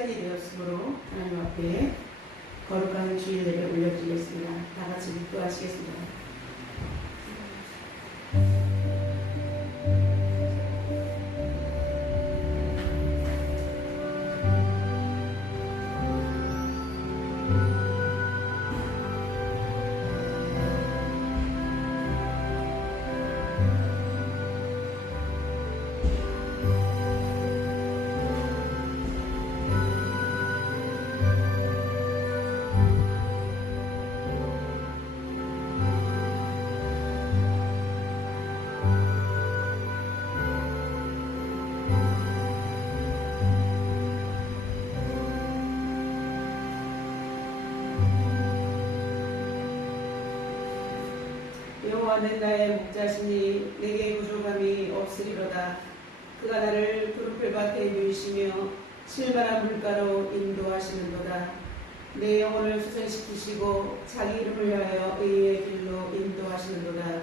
시간이 되었으므로 하나님 앞에 거룩한 주일을 올려드리겠습니다. 다 같이 묵도하시겠습니다. 여호와는 나의 목자시니 내게 부족함이 없으리로다. 그가 나를 푸른 밭에 누이시며 실만한 물가로 인도하시는도다. 내 영혼을 수선시키시고 자기 이름을 위하여 의의 길로 인도하시는도다.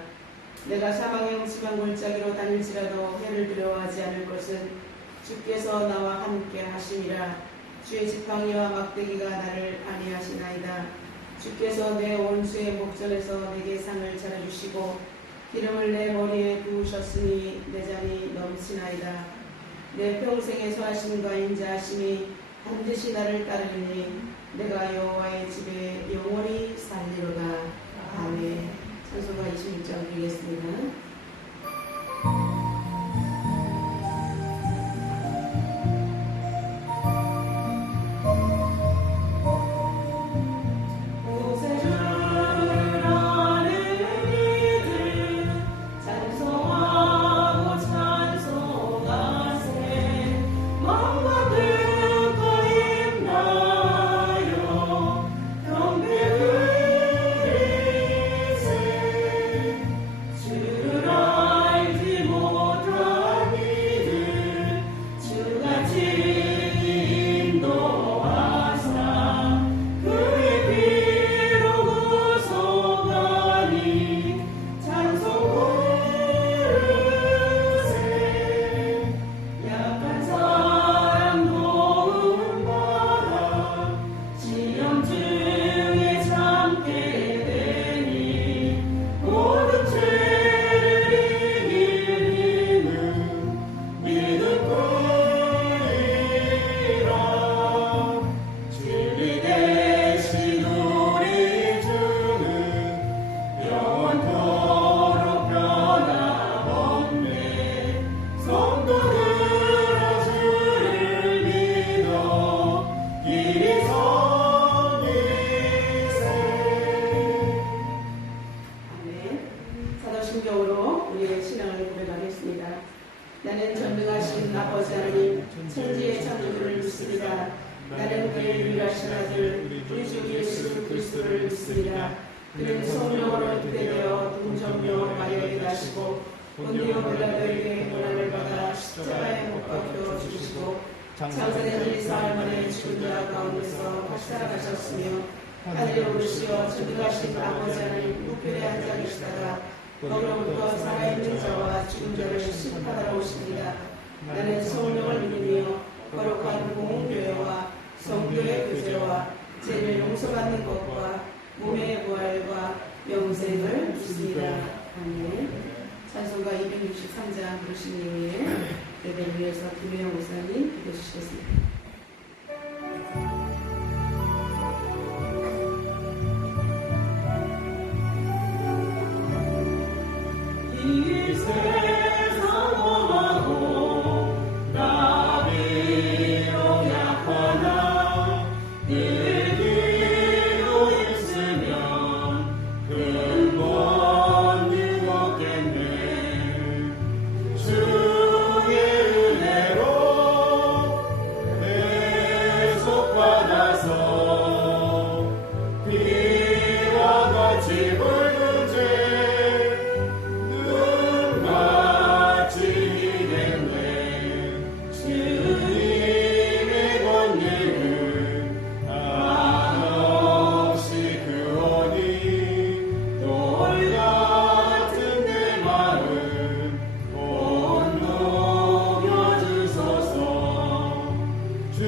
내가 사망의 음침한 골짜기로 다닐지라도 해를 두려워하지 않을 것은 주께서 나와 함께 하심이라. 주의 지팡이와 막대기가 나를 안위하시나이다. 주께서 내 원수의 목전에서 내게 상을 차려주시고 기름을 내 머리에 부으셨으니 내 잔이 넘치나이다. 내 평생의 선하심과 인자하심이 반드시 나를 따르리니 내가 여호와의 집에 영원히 살리로다. 아멘. 찬송가 26장 드리겠습니다. 나는 전능하신 아버지 하나님 천지의 창조주를 믿습니다. 나는 그의 유일하신 아들 우리 주 예수 그리스도를 믿습니다. 그는 성령으로 잉태되어 동정녀 마리아에게 나시고 본디오 빌라도에게 고난을 받아 십자가에 못 박혀 죽으시고 장사된 지 사흘 만에 죽은 자 가운데서 다시 살아가셨으며 하늘에 오르시어 전능하신 아버지 하나님 우편에 앉아 계시다가 거기로부터 살아있는 자와 죽은 자를 심판하러 오십니다. 나는 성령을 믿으며 거룩한 공동교회와 성교의 교제와 죄를 용서받는 것과 몸의 부활과 영생을 믿습니다. 아멘. 찬송가 263장 부르신 예배를 예배를 위해서 김혜영 목사님 기도해 주시겠습니다. 주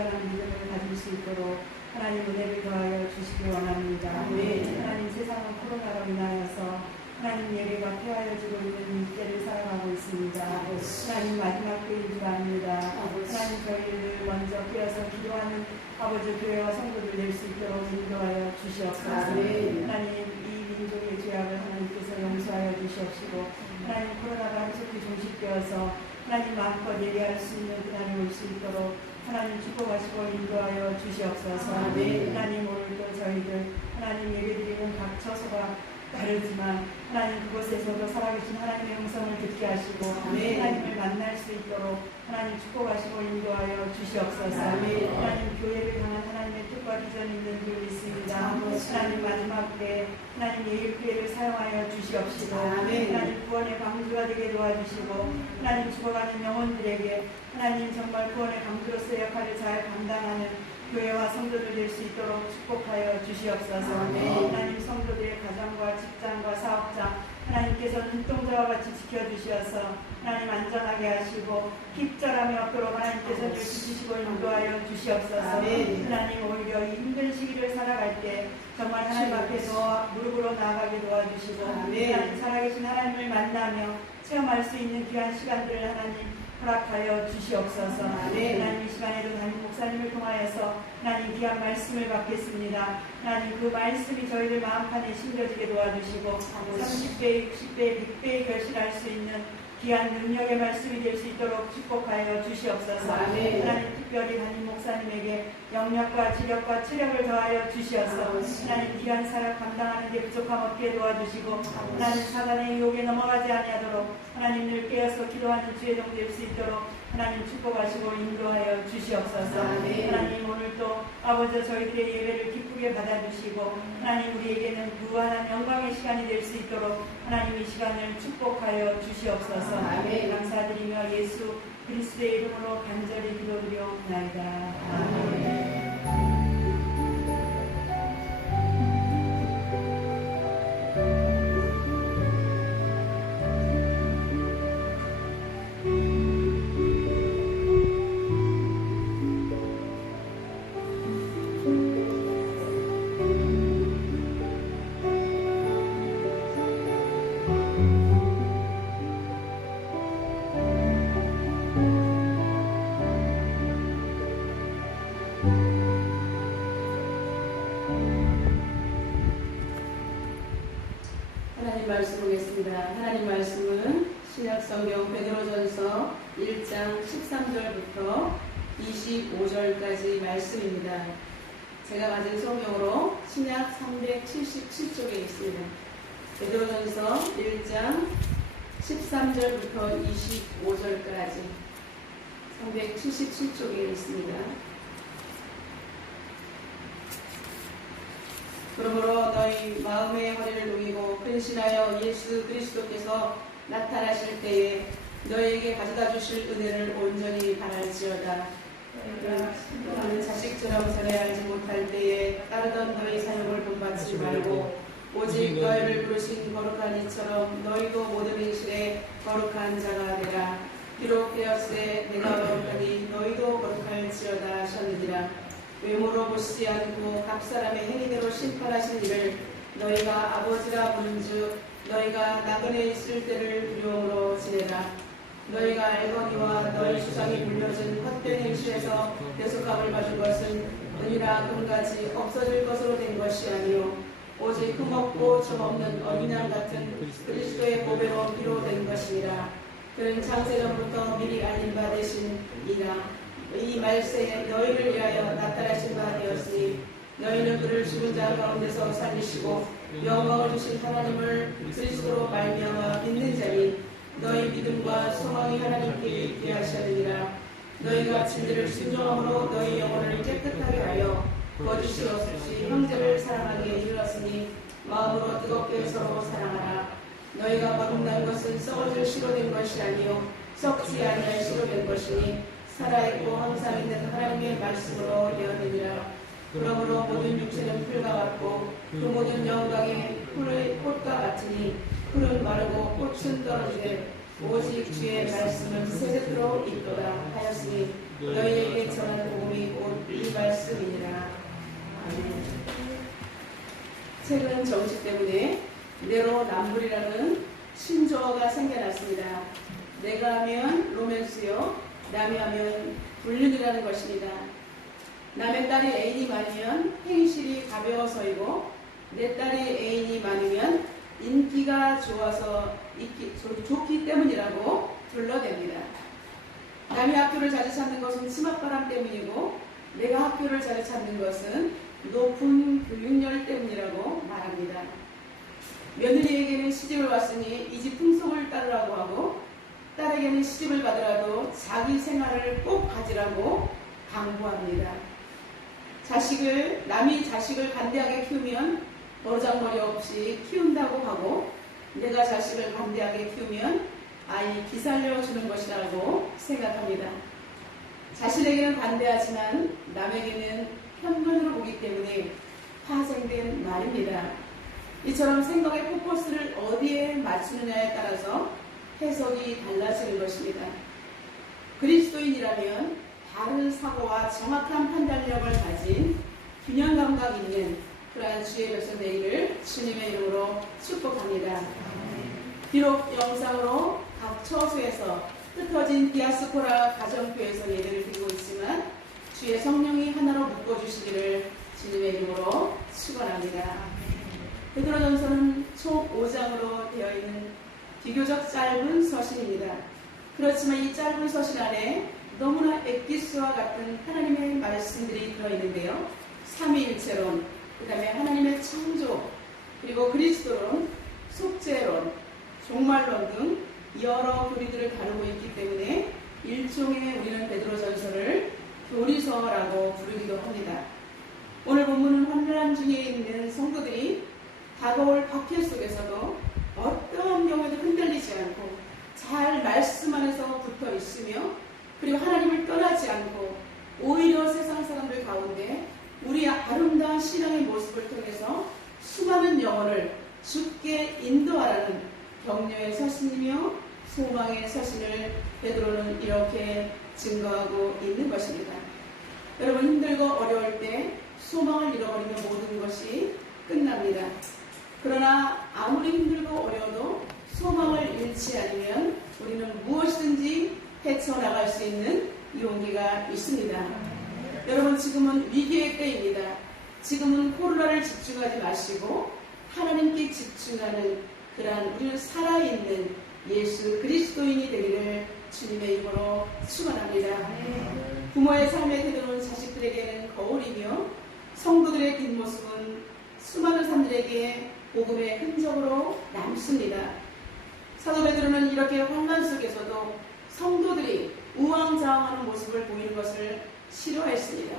온전한 믿음을 가질 수 있도록 하나님 은혜를 더하여 주시기 원합니다. 하나님 세상은 코로나로 인하여서 하나님 예배가 폐하여지고 있는 시대를 살아가고 있습니다. 하나님 마지막 때인 줄 압니다. 하나님 저희를 먼저 깨어서 기도하는 아버지 교회와 성도들 될 수 있도록 인도하여 주시옵소서. 하나님 이 민족의 죄악을 하나님께서 용서하여 주시옵시고 하나님 코로나가 한속히 종식되어서 하나님 마음껏 예배할 수 있는 그날이 올 수 있도록 하나님 축복하시고 인도하여 주시옵소서. 하나님 오늘도 저희들 하나님 예배드리는 각 처소가 다르지만 하나님 그곳에서도 살아계신 하나님의 음성을 듣게 하시고 하나님을 만날 수 있도록 하나님 축복하시고 인도하여 주시옵소서. 하나님 교회를 향한 하나님의 뜻과 비전이 있는 줄 믿습니다. 하나님 마지막 때 하나님 예일교회를 사용하여 주시옵시고 하나님 구원의 방주가 되게 도와주시고 하나님 죽어가는 영혼들에게 하나님 정말 구원의 방주로서 역할을 잘 감당하는 교회와 성도들 될 수 있도록 축복하여 주시옵소서. 하나님 성도들의 가정과 직장과 사업장 하나님께서 눈동자와 같이 지켜주셔서 하나님 안전하게 하시고 핍절함이 없도록 하나님께서 늘 지키시고 인도하여 주시옵소서. 하나님 오히려 이 힘든 시기를 살아갈 때 정말 하나님 앞에 무릎으로 나아가게 도와주시고 하나님 살아계신 하나님을 만나며 체험할 수 있는 귀한 시간들을 하나님 허락하여 주시옵소서. 하나님 이 시간에도 담임 목사님을 통하여서 하나님 귀한 말씀을 받겠습니다. 하나님 그 말씀이 저희들 마음판에 심겨지게 도와주시고 30배, 60배, 100배에 결실할 수 있는 귀한 능력의 말씀이 될 수 있도록 축복하여 주시옵소서. 하나님 특별히 담임 목사님에게 영역과 지력과 체력을 더하여 주시어서 하나님 귀한 사역 감당하는 데 부족함 없게 도와주시고 하나님 사단의 유혹에 넘어가지 아니하도록 하나님 늘 깨어서 기도하는 주의 종 될 수 있도록 하나님 축복하시고 인도하여 주시옵소서. 하나님 오늘도 아버지 저희들의 예배를 기쁘게 받아주시고 하나님 우리에게는 무한한 영광의 시간이 될 수 있도록 하나님 이 시간을 축복하여 주시옵소서. 감사드리며 예수 그리스도의 이름으로 간절히 기도드리옵나이다. 아멘. 말씀 보겠습니다. 하나님 말씀은 신약성경 베드로전서 1장 13절부터 25절까지 말씀입니다. 제가 가진 성경으로 신약 377쪽에 있습니다. 베드로전서 1장 13절부터 25절까지 377쪽에 있습니다. 그러므로 너희 마음의 허리를 녹이고 근신하여 예수 그리스도께서 나타나실 때에 너희에게 가져다 주실 은혜를 온전히 바랄지어다. 너는 자식처럼 살아야 알지 못할 때에 따르던 너희 사역을 본받지 말고 오직 너희를 부르신 거룩한 이처럼 너희도 모든 행실에 거룩한 자가 되라. 비록 되었으되 내가 거룩하니 너희도 거룩할지어다 하셨느니라. 외모로 보시지 않고 각 사람의 행위대로 심판하신 이를 너희가 아버지라 부른즉 너희가 나그네 있을 때를 두려움으로 지내라. 너희가 알거니와 너희 주장이 물려진 헛된 행실에서 대속함을 받은 것은 은이나 금같이 없어질 것으로 된 것이 아니요 오직 흠없고 점없는 어린양 같은 그리스도의 보배로 피로 된 것이니라. 그는 창세전부터 미리 알린 바 되신 이라. 이 말세에 너희를 위하여 나타나신 바 되었으니 너희는 그를 죽은 자 가운데서 살리시고 영광을 주신 하나님을 그리스도로 말미암아 믿는 자니 너희 믿음과 소망이 하나님께 있게 하시느니라. 너희가 진리를 순종함으로 너희 영혼을 깨끗하게 하여 거짓이 없이 형제를 사랑하게 이르렀으니 마음으로 뜨겁게 서로 사랑하라. 너희가 거듭난 것은 썩어질 씨로 된 것이 아니요 썩지 아니할 씨로 된 것이니 살아있고 항상 있는 하나님의 말씀으로 되어되니라. 그러므로 모든 육체는 풀과 같고 그 모든 영광의 꽃과 같으니 풀은 마르고 꽃은 떨어지되 오직 주의 말씀은 세세토록 있도다 하였으니 너희에게 전한 복음이 곧 이 말씀이니라. 아멘. 최근 정치 때문에 내로남불이라는 신조어가 생겨났습니다. 내가 하면 로맨스요, 남이 하면 불륜이라는 것입니다. 남의 딸이 애인이 많으면 행실이 가벼워서이고 내 딸이 애인이 많으면 인기가 좋아서 좋기 때문이라고 둘러댑니다. 남이 학교를 자주 찾는 것은 치맛바람 때문이고 내가 학교를 자주 찾는 것은 높은 교육열 때문이라고 말합니다. 며느리에게는 시집을 왔으니 이 집 풍속을 따르라고 하고 딸에게는 시집을 받으라도 자기 생활을 꼭 가지라고 당부합니다. 남이 자식을 간대하게 키우면 버르장머리 없이 키운다고 하고 내가 자식을 간대하게 키우면 아이 기살려 주는 것이라고 생각합니다. 자신에게는 간대하지만 남에게는 편견으로 보기 때문에 파생된 말입니다. 이처럼 생각의 포커스를 어디에 맞추느냐에 따라서 해석이 달라지는 것입니다. 그리스도인이라면 바른 사고와 정확한 판단력을 가진 균형 감각 있는 그러한 주의 백성 되기를 주님의 이름으로 축복합니다. 비록 영상으로 각 처소에서 흩어진 디아스포라 가정교회에서 예배를 드리고 있지만 주의 성령이 하나로 묶어주시기를 주님의 이름으로 축원합니다. 베드로전서는 총 5장으로 되어 있는 비교적 짧은 서신입니다. 그렇지만 이 짧은 서신 안에 너무나 엑기스와 같은 하나님의 말씀들이 들어있는데요. 삼위일체론, 그 다음에 하나님의 창조, 그리고 그리스도론, 속죄론, 종말론 등 여러 교리들을 다루고 있기 때문에 일종의 우리는 베드로전서를 교리서라고 부르기도 합니다. 오늘 본문은 환란 중에 있는 성도들이 다가올 박해 속에서도 어떠한 경우에도 흔들리지 않고 잘 말씀 안에서 붙어 있으며 그리고 하나님을 떠나지 않고 오히려 세상 사람들 가운데 우리의 아름다운 신앙의 모습을 통해서 수많은 영혼을 주께 인도하라는 격려의 서신이며 소망의 서신을 베드로는 이렇게 증거하고 있는 것입니다. 여러분, 힘들고 어려울 때 소망을 잃어버리면 모든 것이 끝납니다. 그러나 아무리 힘들고 어려워도 소망을 잃지 않으면 우리는 무엇이든지 헤쳐나갈 수 있는 용기가 있습니다. 여러분, 지금은 위기의 때입니다. 지금은 코로나를 집중하지 마시고 하나님께 집중하는 그러한 우리는 살아있는 예수 그리스도인이 되기를 주님의 이름으로 축원합니다. 부모의 삶의 태도는 자식들에게는 거울이며 성도들의 뒷모습은 수많은 사람들에게 복음의 흔적으로 남습니다. 사도 베드로는 이렇게 환난 속에서도 성도들이 우왕좌왕하는 모습을 보이는 것을 싫어했습니다.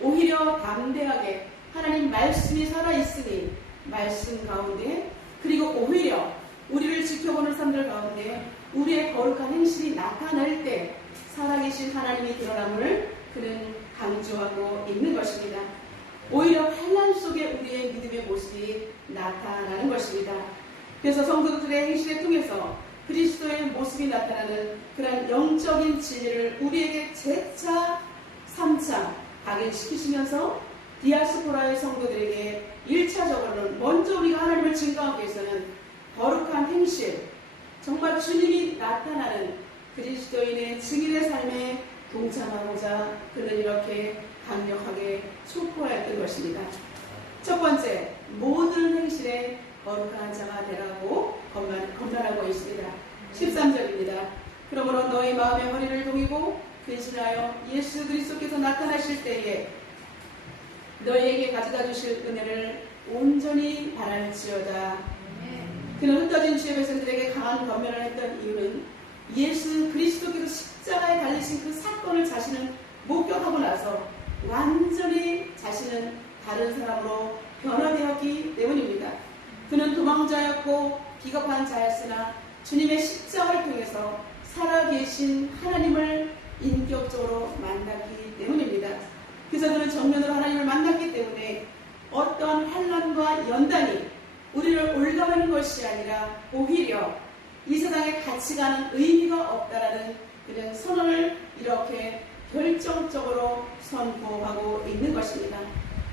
오히려 담대하게 하나님 말씀이 살아있으니 말씀 가운데, 그리고 오히려 우리를 지켜보는 사람들 가운데 우리의 거룩한 행실이 나타날 때 살아계신 하나님이 드러남을 그는 강조하고 있는 것입니다. 오히려 환난 속에 우리의 믿음의 모습이 나타나는 것입니다. 그래서 성도들의 행실을 통해서 그리스도의 모습이 나타나는 그런 영적인 진리를 우리에게 재차 3차 각인시키시면서 디아스포라의 성도들에게 1차적으로는 먼저 우리가 하나님을 증거하기 위해서는 거룩한 행실, 정말 주님이 나타나는 그리스도인의 증인의 삶에 동참하고자 그는 이렇게 강력하게 촉구하였던 것입니다. 첫 번째, 모든 행실에 거룩한 자가 되라고 건면하고 있습니다. 13절입니다. 그러므로 너희 마음의 허리를 동이고 근신하여 예수 그리스도께서 나타나실 때에 너희에게 가져다 주실 은혜를 온전히 바랄지어다. 그는 흩어진 주의 백성들에게 강한 권면을 했던 이유는 예수 그리스도께서 십자가에 달리신 그 사건을 자신은 목격하고 나서 완전히 자신은 다른 사람으로 변화되었기 때문입니다. 그는 도망자였고 비겁한 자였으나 주님의 십자가를 통해서 살아계신 하나님을 인격적으로 만났기 때문입니다. 그래서 그는 정면으로 하나님을 만났기 때문에 어떤 환난과 연단이 우리를 올라가는 것이 아니라 오히려 이 세상에 같이 가는 의미가 없다라는 그런 선언을 이렇게 결정적으로 선포하고 있는 것입니다.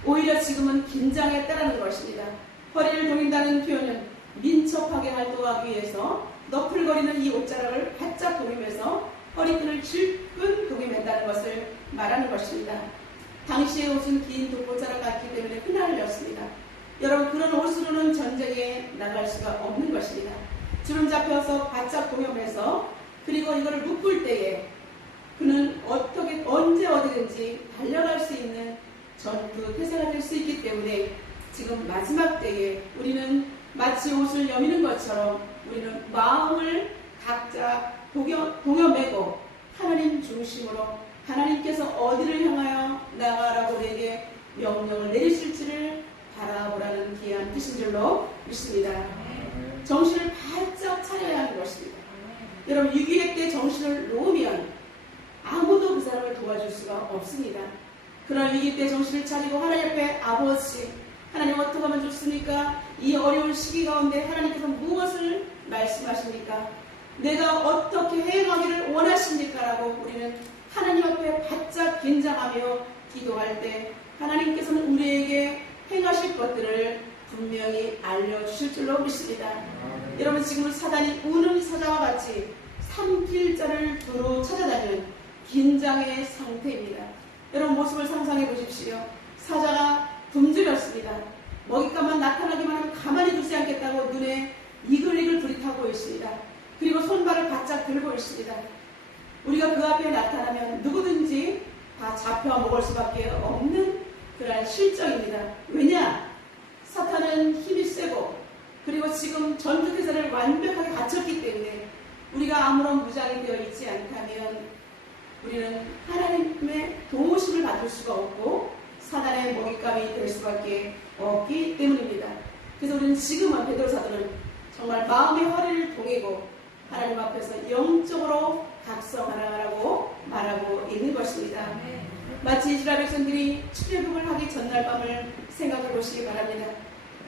오히려 지금은 긴장에 따르는 것입니다. 허리를 동인다는 표현은 민첩하게 활동하기 위해서 너풀거리는 이 옷자락을 바짝 동이면서 허리끈을 질끈 동임했다는 것을 말하는 것입니다. 당시의 옷은 긴 독보자락 같기 때문에 휘날렸습니다. 여러분, 그런 옷으로는 전쟁에 나갈 수가 없는 것입니다. 주름 잡혀서 바짝 동여매서 그리고 이거를 묶을 때에 그는 어떻게 언제 어디든지 달려갈 수 있는 전투 태세가 될 수 있기 때문에 지금 마지막 때에 우리는 마치 옷을 여미는 것처럼 우리는 마음을 각자 동여매고 하나님 중심으로 하나님께서 어디를 향하여 나가라고 우리에게 명령을 내리실지를 바라보라는 귀한 뜻인 줄로 믿습니다. 정신을 바짝 차려야 하는 것입니다. 여러분, 위기의 때 정신을 놓으면 아무도 그 사람을 도와줄 수가 없습니다. 그러나 위기 때 정신을 차리고 하나님 앞에 아버지, 하나님 어떻게 하면 좋습니까? 이 어려운 시기 가운데 하나님께서 무엇을 말씀하십니까? 내가 어떻게 행하기를 원하십니까? 라고 우리는 하나님 앞에 바짝 긴장하며 기도할 때 하나님께서는 우리에게 행하실 것들을 분명히 알려주실 줄로 믿습니다. 여러분, 지금은 사단이 우는 사자와 같이 삼킬자를 두루 찾아다니는 긴장의 상태입니다. 여러분, 모습을 상상해 보십시오. 사자가 굶주렸습니다. 먹잇감만 나타나기만 하면 가만히 두지 않겠다고 눈에 이글이글 불이 타고 있습니다. 그리고 손발을 바짝 들고 있습니다. 우리가 그 앞에 나타나면 누구든지 다 잡혀 먹을 수밖에 없는 그런 실정입니다. 왜냐? 사탄은 힘이 세고 그리고 지금 전투태세를 완벽하게 갖췄기 때문에 우리가 아무런 무장이 되어 있지 않다면 우리는 하나님의 도우심을 받을 수가 없고 사단의 먹잇감이 될 수밖에 없기 때문입니다. 그래서 우리는 지금은 베드로 사도는 정말 마음의 허리를 동이고 하나님 앞에서 영적으로 각성하라고 말하고 있는 것입니다. 마치 이스라엘 백성들이 출애굽을 하기 전날 밤을 생각해 보시기 바랍니다.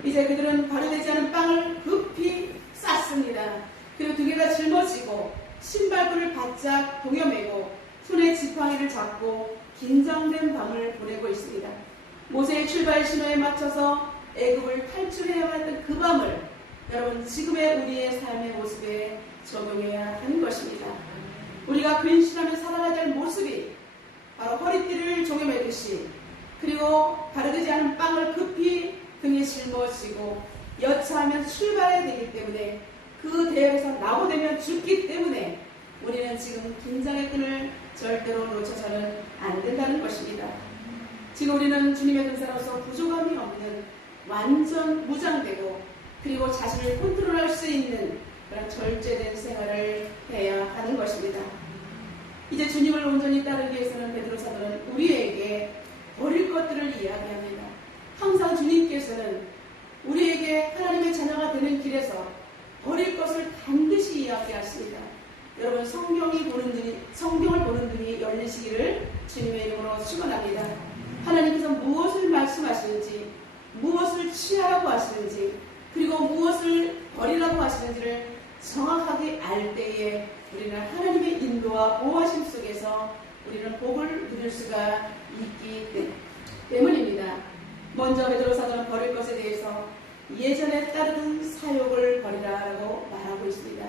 이제 그들은 발효되지 않은 빵을 급히 쌌습니다. 그리고 등에다 짊어지고 신발끈을 바짝 동여매고 손에 지팡이를 잡고 긴장된 밤을 보내고 있습니다. 모세의 출발 신호에 맞춰서 애굽을 탈출해야 했던 그 밤을 여러분, 지금의 우리의 삶의 모습에 적용해야 하는 것입니다. 우리가 근신하며 살아가야 될 모습이 바로 허리띠를 종여매듯이 그리고 바르지 않은 빵을 급히 등에 짊어지고 여차하면 출발해야 되기 때문에 그 대역에서 나고되면 죽기 때문에 우리는 지금 긴장의 끈을 절대로 놓쳐서는 안 된다는 것입니다. 지금 우리는 주님의 군사로서 부족함이 없는 완전 무장되고 그리고 자신을 컨트롤할 수 있는 그런 절제된 생활을 해야 하는 것입니다. 이제 주님을 온전히 따르기 위해서는 베드로 사도는 우리에게 버릴 것들을 이야기합니다. 항상 주님께서는 우리에게 하나님의 자녀가 되는 길에서 버릴 것을 반드시 이야기하십니다. 여러분, 성경을 보는 눈이 열리시기를 주님의 이름으로 축원합니다. 하나님께서 무엇을 말씀하시는지, 무엇을 취하라고 하시는지, 그리고 무엇을 버리라고 하시는지를 정확하게 알 때에 우리는 하나님의 인도와 보호하심 속에서 우리는 복을 누릴 수가 있기 때문입니다. 먼저 베드로 사도는 버릴 것에 대해서 예전에 따르던 사욕을 버리라라고 말하고 있습니다.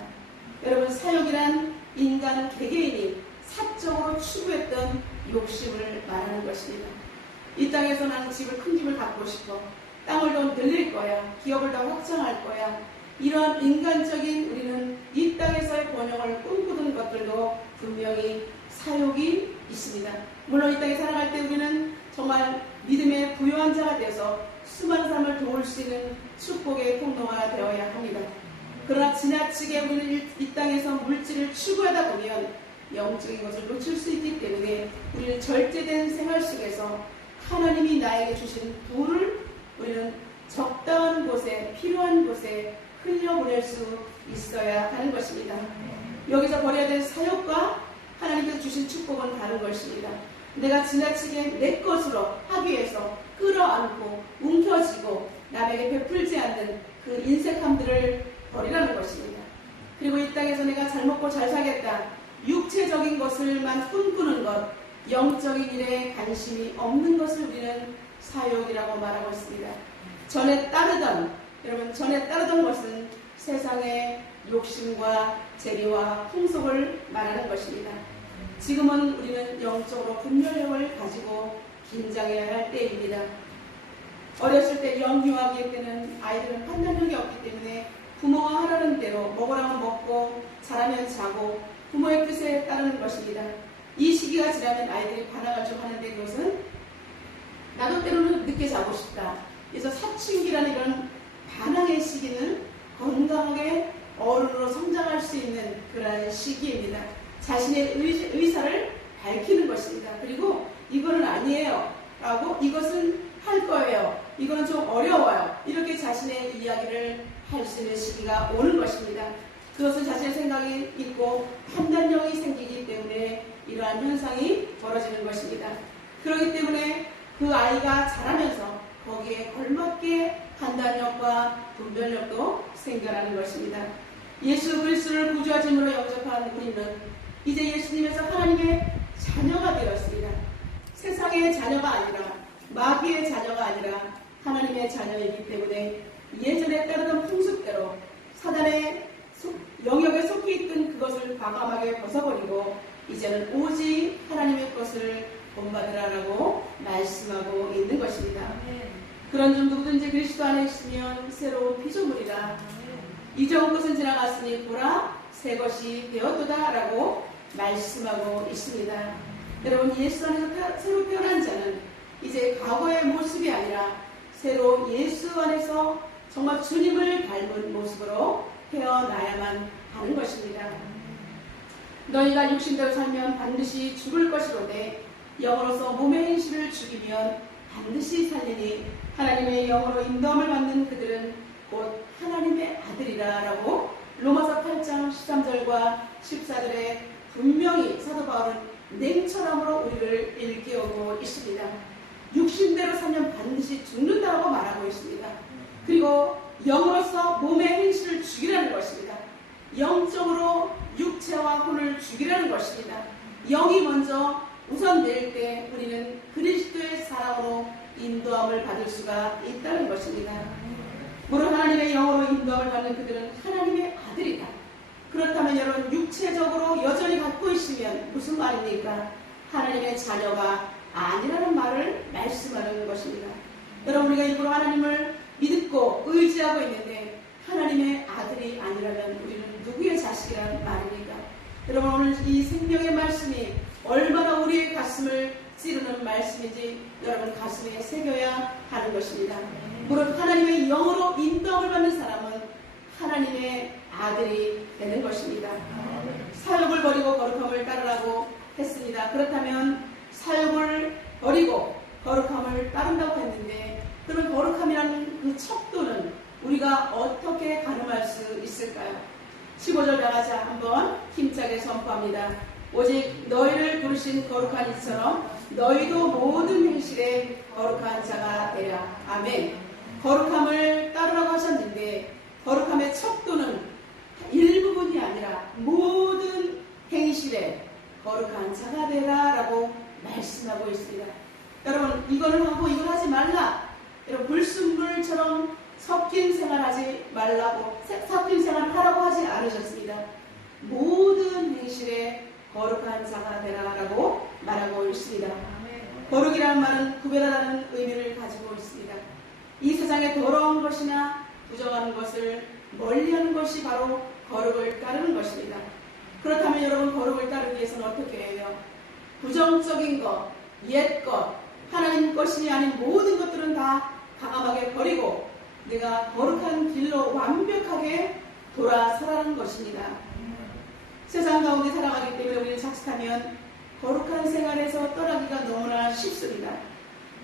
여러분, 사욕이란 인간 개개인이 사적으로 추구했던 욕심을 말하는 것입니다. 이 땅에서 나는 큰 집을 갖고 싶어, 땅을 더 늘릴 거야, 기업을 더 확장할 거야, 이러한 인간적인 우리는 이 땅에서의 번영을 꿈꾸던 것들도 분명히 사욕이 있습니다. 물론 이 땅에 살아갈 때 우리는 정말 믿음의 부유한 자가 되어서 수많은 사람을 도울 수 있는 축복의 통로가 되어야 합니다. 그러나 지나치게 우리는 이 땅에서 물질을 추구하다 보면 영적인 것을 놓칠 수 있기 때문에 우리는 절제된 생활 속에서 하나님이 나에게 주신 부를 우리는 적당한 곳에, 필요한 곳에 흘려보낼 수 있어야 하는 것입니다. 여기서 버려야 될 사욕과 하나님께서 주신 축복은 다른 것입니다. 내가 지나치게 내 것으로 하기 위해서 끌어안고 움켜쥐고 남에게 베풀지 않는 그 인색함들을 버리라는 것입니다. 그리고 이 땅에서 내가 잘 먹고 잘 살겠다, 육체적인 것을만 꿈꾸는 것, 영적인 일에 관심이 없는 것을 우리는 사욕이라고 말하고 있습니다. 전에 따르던 것은 세상의 욕심과 재미와 풍속을 말하는 것입니다. 지금은 우리는 영적으로 분별력을 가지고 긴장해야 할 때입니다. 어렸을 때 영유아기 때는 아이들은 판단력이 없기 때문에 부모가 하라는 대로 먹으라면 먹고 자라면 자고 부모의 뜻에 따르는 것입니다. 이 시기가 지나면 아이들이 반항을 좀 하는데 그것은 나도 때로는 늦게 자고 싶다. 그래서 사춘기라는 이런 반항의 시기는 건강하게 어른으로 성장할 수 있는 그런 시기입니다. 자신의 의사를 밝히는 것입니다. 그리고 이거는 아니에요 라고 이것은 할 거예요. 이거는 좀 어려워요. 이렇게 자신의 이야기를 할 수 있는 시기가 오는 것입니다. 그것은 자신의 생각이 있고 판단력이 생기기 때문에 이러한 현상이 벌어지는 것입니다. 그렇기 때문에 그 아이가 자라면서 거기에 걸맞게 판단력과 분별력도 생겨나는 것입니다. 예수 그리스도를 구주와 주님으로 영접한 우리는 이제 예수님에서 하나님의 자녀가 되었습니다. 세상의 자녀가 아니라 마귀의 자녀가 아니라 하나님의 자녀이기 때문에 예전에 따르던 풍습대로 사단의 영역에 속해 있던 그것을 과감하게 벗어버리고 이제는 오직 하나님의 것을 본받으라라고 말씀하고 있는 것입니다. 그런 중 누구든지 그리스도 안에 있으면 새로운 피조물이라 이전 것은 지나갔으니 보라 새 것이 되었도다라고 말씀하고 있습니다. 여러분 예수 안에서 새로 태어난 자는 이제 과거의 모습이 아니라 새로 예수 안에서 정말 주님을 닮은 모습으로 태어나야만 하는 것입니다. 너희가 육신대로 살면 반드시 죽을 것이로되 영으로서 몸의 행실을 죽이면 반드시 살리니 하나님의 영으로 인도함을 받는 그들은 곧 하나님의 아들이라 라고 로마서 8장 13절과 14절에 분명히 사도 바울은 냉철함으로 우리를 일깨우고 있습니다. 육신대로 살면 반드시 죽는다고 말하고 있습니다. 그리고 영으로서 몸의 행실을 죽이라는 것입니다. 영적으로 육체와 혼을 죽이라는 것입니다. 영이 먼저 우선될 때 우리는 그리스도의 사랑으로 인도함을 받을 수가 있다는 것입니다. 물론 하나님의 영으로 인도함을 받는 그들은 하나님의 아들이다. 그렇다면 여러분 육체적으로 여전히 갖고 있으면 무슨 말입니까? 하나님의 자녀가 아니라는 말을 말씀하는 것입니다. 여러분 우리가 일부러 하나님을 믿고 의지하고 있는데 하나님의 아들이 아니라면 우리는 누구의 자식이라는 말입니까? 여러분 오늘 이 생명의 말씀이 얼마나 우리의 가슴을 찌르는 말씀인지 여러분 가슴에 새겨야 하는 것입니다. 물론 하나님의 영으로 인도함을 받는 사람은 하나님의 아들이 되는 것입니다. 사욕을 버리고 거룩함을 따르라고 했습니다. 그렇다면 사욕을 버리고 거룩함을 따른다고 했는데 그러면 거룩함이라는 그 척도는 우리가 어떻게 가늠할 수 있을까요? 15절 나가자 한번 힘차게 선포합니다. 오직 너희를 부르신 거룩한 이처럼 너희도 모든 행실에 거룩한 자가 되라. 아멘. 거룩함을 따르라고 하셨는데 거룩함의 척도는 일부분이 아니라 모든 행실에 거룩한 자가 되라 라고 말씀하고 있습니다. 여러분 이거는 하고 이걸 하지 말라. 여러분 불순물처럼 섞인 생활하지 말라고 섞인 생활을 하라고 하지 않으셨습니다. 모든 행실에 거룩한 자가 되라라고 말하고 있습니다. 거룩이라는 말은 구별하라는 의미를 가지고 있습니다. 이 세상에 더러운 것이나 부정한 것을 멀리하는 것이 바로 거룩을 따르는 것입니다. 그렇다면 여러분 거룩을 따르기 위해서는 어떻게 해요? 부정적인 것, 옛 것, 하나님 것이 아닌 모든 것들은 다 과감하게 버리고 내가 거룩한 길로 완벽하게 돌아서라는 것입니다. 세상 가운데 살아가기 때문에 우리는 자칫하면 거룩한 생활에서 떠나기가 너무나 쉽습니다.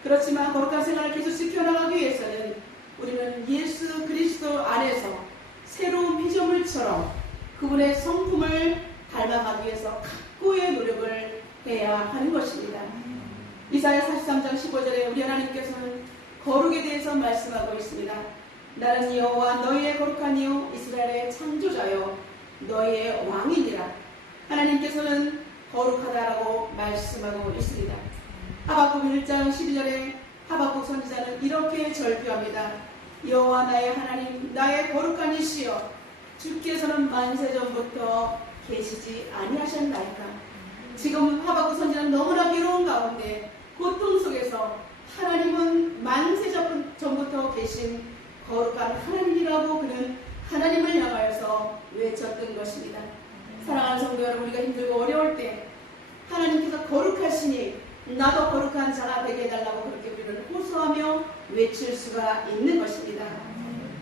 그렇지만 거룩한 생활을 계속 지켜나가기 위해서는 우리는 예수 그리스도 안에서 새로운 피조물처럼 그분의 성품을 닮아가기 위해서 각고의 노력을 해야 하는 것입니다. 이사야 43장 15절에 우리 하나님께서는 거룩에 대해서 말씀하고 있습니다. 나는 여호와 너희의 거룩한 이요 이스라엘의 창조자요 너희의 왕이니라. 하나님께서는 거룩하다라고 말씀하고 있습니다. 하박국 1장 12절에 하박국 선지자는 이렇게 절규합니다. 여호와 나의 하나님, 나의 거룩한 이시여, 주께서는 만세전부터 계시지 아니하셨나이까. 지금 하박국 선지자는 너무나 괴로운 가운데 고통 속에서 하나님은 만세전부터 계신 거룩한 하나님이라고 그는 하나님을 향하여서 외쳤던 것입니다. 사랑하는 성도 여러분, 우리가 힘들고 어려울 때 하나님께서 거룩하시니 나도 거룩한 자가 되게 해달라고 그렇게 우리는 호소하며 외칠 수가 있는 것입니다.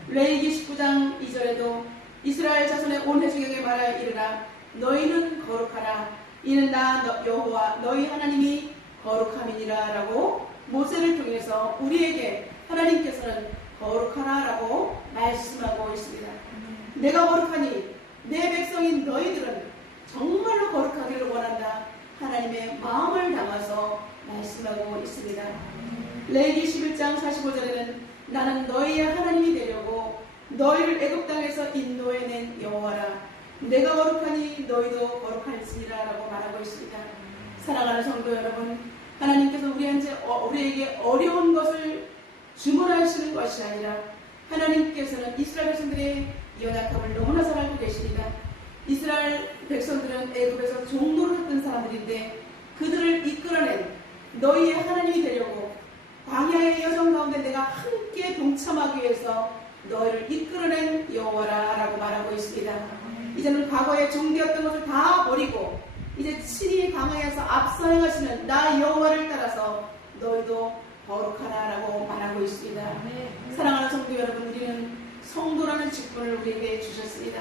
레위기 19장 2절에도 이스라엘 자손의 온 회중에게 말하여 이르라. 너희는 거룩하라. 이는 나 여호와 너희 하나님이 거룩함이니라 라고 모세를 통해서 우리에게 하나님께서는 거룩하라 라고 말씀하고 있습니다. 내가 거룩하니 내 백성인 너희들은 정말로 거룩하기를 원한다. 하나님의 마음을 담아서 말씀하고 있습니다. 레위기 11장 45절에는 나는 너희의 하나님이 되려고 너희를 애굽 땅에서 인도해낸 여호와라. 내가 거룩하니 너희도 거룩할지니라 라고 말하고 있습니다. 사랑하는 성도 여러분, 하나님께서 우리에게 어려운 것을 주문하시는 것이 아니라 하나님께서는 이스라엘 백성들의 연약함을 너무나 잘 알고 계십니다. 이스라엘 백성들은 애굽에서 종노를 했던 사람들인데 그들을 이끌어낸 너희의 하나님이 되려고 광야의 여정 가운데 내가 함께 동참하기 위해서 너희를 이끌어낸 여호와라 라고 말하고 있습니다. 이제는 과거에 종되었던 것을 다 버리고 이제 친히 광야에서 앞서 행하시는 나 여호와를 따라서 너희도 거룩하라 라고 말하고 있습니다. 사랑하는 성도 여러분, 우리는 성도라는 직분을 우리에게 주셨습니다.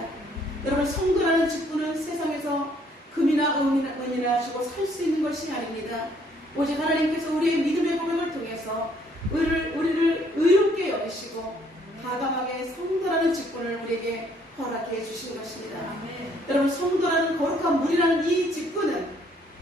여러분, 성도라는 직분은 세상에서 금이나 은이나 주고 살 수 있는 것이 아닙니다. 오직 하나님께서 우리의 믿음의 고백을 통해서 우리를 의롭게 여기시고 과감하게 성도라는 직분을 우리에게 허락해 주신 것입니다. 여러분, 성도라는 거룩한 물이라는 이 직분은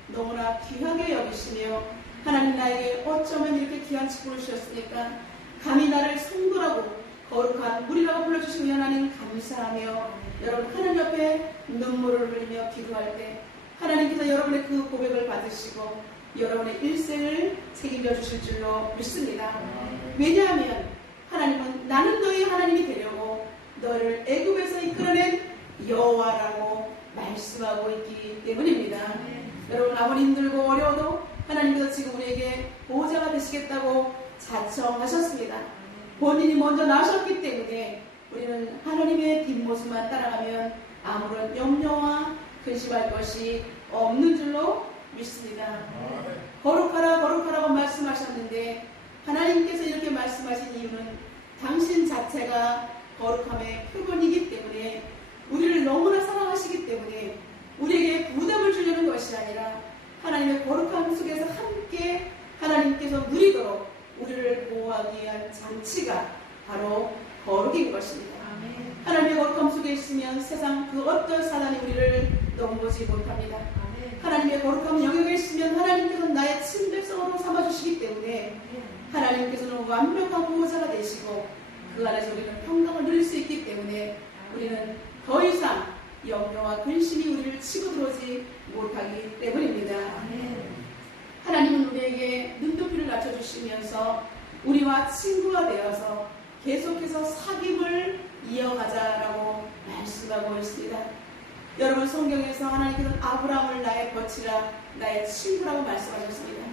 너무나 귀하게 여기시며 하나님 나에게 어쩌면 이렇게 귀한 직분을 주셨으니까 감히 나를 성도라고 거룩한 물이라고 불러주시니 하나님 감사하며 여러분 하나님 옆에 눈물을 흘리며 기도할 때 하나님께서 여러분의 그 고백을 받으시고 여러분의 일생을 책임져 주실 줄로 믿습니다. 왜냐하면 하나님은 나는 너희 하나님이 되려고 너를 애굽에서 이끌어낸 여호와라고 말씀하고 있기 때문입니다. 여러분, 아무리 힘들고 어려워도 하나님께서 지금 우리에게 보호자가 되시겠다고 자청하셨습니다. 본인이 먼저 나셨기 때문에 우리는 하나님의 뒷모습만 따라가면 아무런 염려와 근심할 것이 없는 줄로 믿습니다. 거룩하라 거룩하라고 말씀하셨는데 하나님께서 이렇게 말씀하신 이유는 당신 자체가 거룩함의 표본이기 때문에 우리를 너무나 사랑하시기 때문에 우리에게 부담을 주려는 것이 아니라 하나님의 거룩함 속에서 함께 하나님께서 누리도록 우리를 보호하기 위한 장치가 바로 거룩인 것입니다. 하나님의 거룩함 속에 있으면 세상 그 어떤 사단이 우리를 넘보지 못합니다. 하나님의 거룩함 영역에 있으면 하나님께서는 나의 친백성으로 삼아주시기 때문에 하나님께서는 완벽한 보호자가 되시고 그 안에서 우리는 평강을 누릴 수 있기 때문에 우리는 더 이상 염려와 근심이 우리를 치고 들어오지 못하기 때문입니다. 하나님은 우리에게 눈높이를 낮춰주시면서 우리와 친구가 되어서 계속해서 사귐을 이어가자라고 말씀하고 있습니다. 여러분, 성경에서 하나님께서는 아브라함을 나의 거치라, 나의 친구라고 말씀하셨습니다.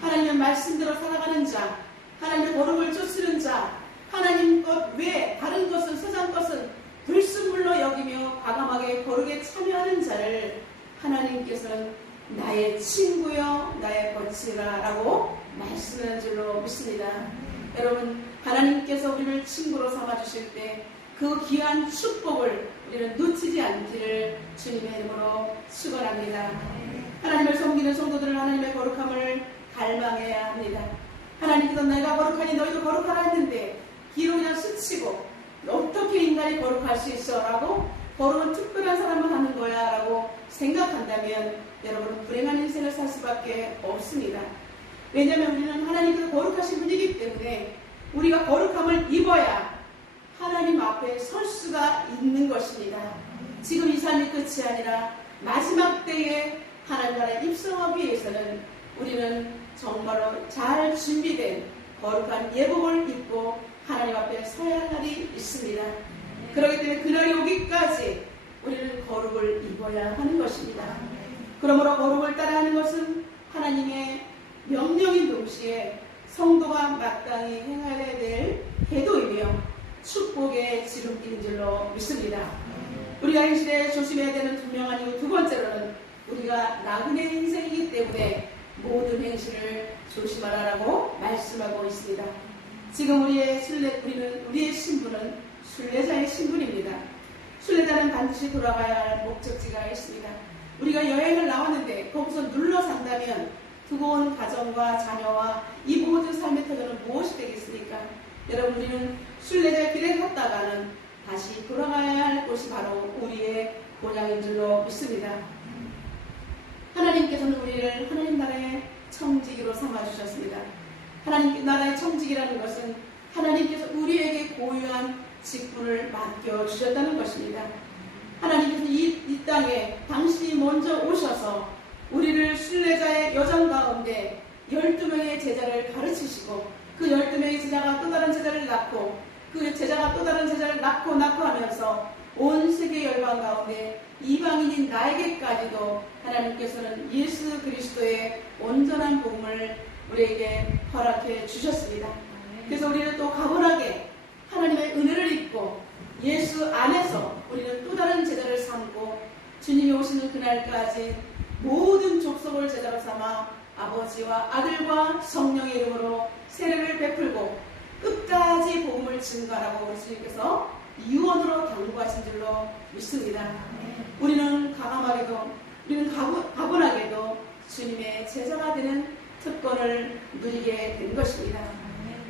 하나님의 말씀대로 살아가는 자, 하나님의 거룩을 쫓는 자, 하나님 것 외에 다른 것은, 세상 것은 불순물로 여기며 과감하게 거룩에 참여하는 자를 하나님께서는 나의 친구여, 나의 거치라 라고 말씀하는 줄로 믿습니다. 여러분, 하나님께서 우리를 친구로 삼아주실 때 그 귀한 축복을 우리는 놓치지 않기를 주님의 이름으로 축원합니다. 하나님을 섬기는 성도들은 하나님의 거룩함을 갈망해야 합니다. 하나님께서 내가 거룩하니 너희도 거룩하라 했는데 기로 그냥 스치고 어떻게 인간이 거룩할 수 있어? 라고 거룩은 특별한 사람만 하는 거야 라고 생각한다면 여러분은 불행한 인생을 살 수밖에 없습니다. 왜냐하면 우리는 하나님께서 거룩하신 분이기 때문에 우리가 거룩함을 입어야 하나님 앞에 설 수가 있는 것입니다. 지금 이 삶이 끝이 아니라 마지막 때에 하나님 나라에 입성하기 위해서는 우리는 정말로 잘 준비된 거룩한 예복을 입고 하나님 앞에 서야 할 날이 있습니다. 그렇기 때문에 그날이 오기까지 우리는 거룩을 입어야 하는 것입니다. 그러므로 거룩을 따라하는 것은 하나님의 명령인 동시에 성도가 마땅히 행해야 될 태도이며 축복의 지름길인 줄로 믿습니다. 우리가 이 시대에 조심해야 되는 분명한 이유 두 번째로는 우리가 나그네 인생이기 때문에 모든 행실을 조심하라고 말씀하고 있습니다. 지금 우리의 신분은 순례자의 신분입니다. 순례자는 반드시 돌아가야 할 목적지가 있습니다. 우리가 여행을 나왔는데 거기서 눌러 산다면 두고 온 가정과 자녀와 이 모든 삶의 터전은 무엇이 되겠습니까? 여러분, 우리는 순례자 길에 갔다가는 다시 돌아가야 할 곳이 바로 우리의 고향인 줄로 믿습니다. 하나님께서는 우리를 하나님 나라의 청지기로 삼아주셨습니다. 하나님 나라의 청지기라는 것은 하나님께서 우리에게 고유한 직분을 맡겨주셨다는 것입니다. 하나님께서 이 땅에 당신이 먼저 오셔서 우리를 순례자의 여정 가운데 12명의 제자를 가르치시고 그 12명의 제자가 또 다른 제자를 낳고 그 제자가 또 다른 제자를 낳고 하면서 온 세계 열방 가운데 이방인인 나에게까지도 하나님께서는 예수 그리스도의 온전한 복음을 우리에게 허락해 주셨습니다. 그래서 우리는 또 가분하게 하나님의 은혜를 입고 예수 안에서 우리는 또 다른 제자를 삼고 주님이 오시는 그날까지 모든 족속을 제자로 삼아 아버지와 아들과 성령의 이름으로 세례를 베풀고 끝까지 복음을 증거하라고 주님께서 유언으로 당부하신 줄로 믿습니다. 우리는 가분하게도 주님의 제자가 되는 특권을 누리게 된 것입니다.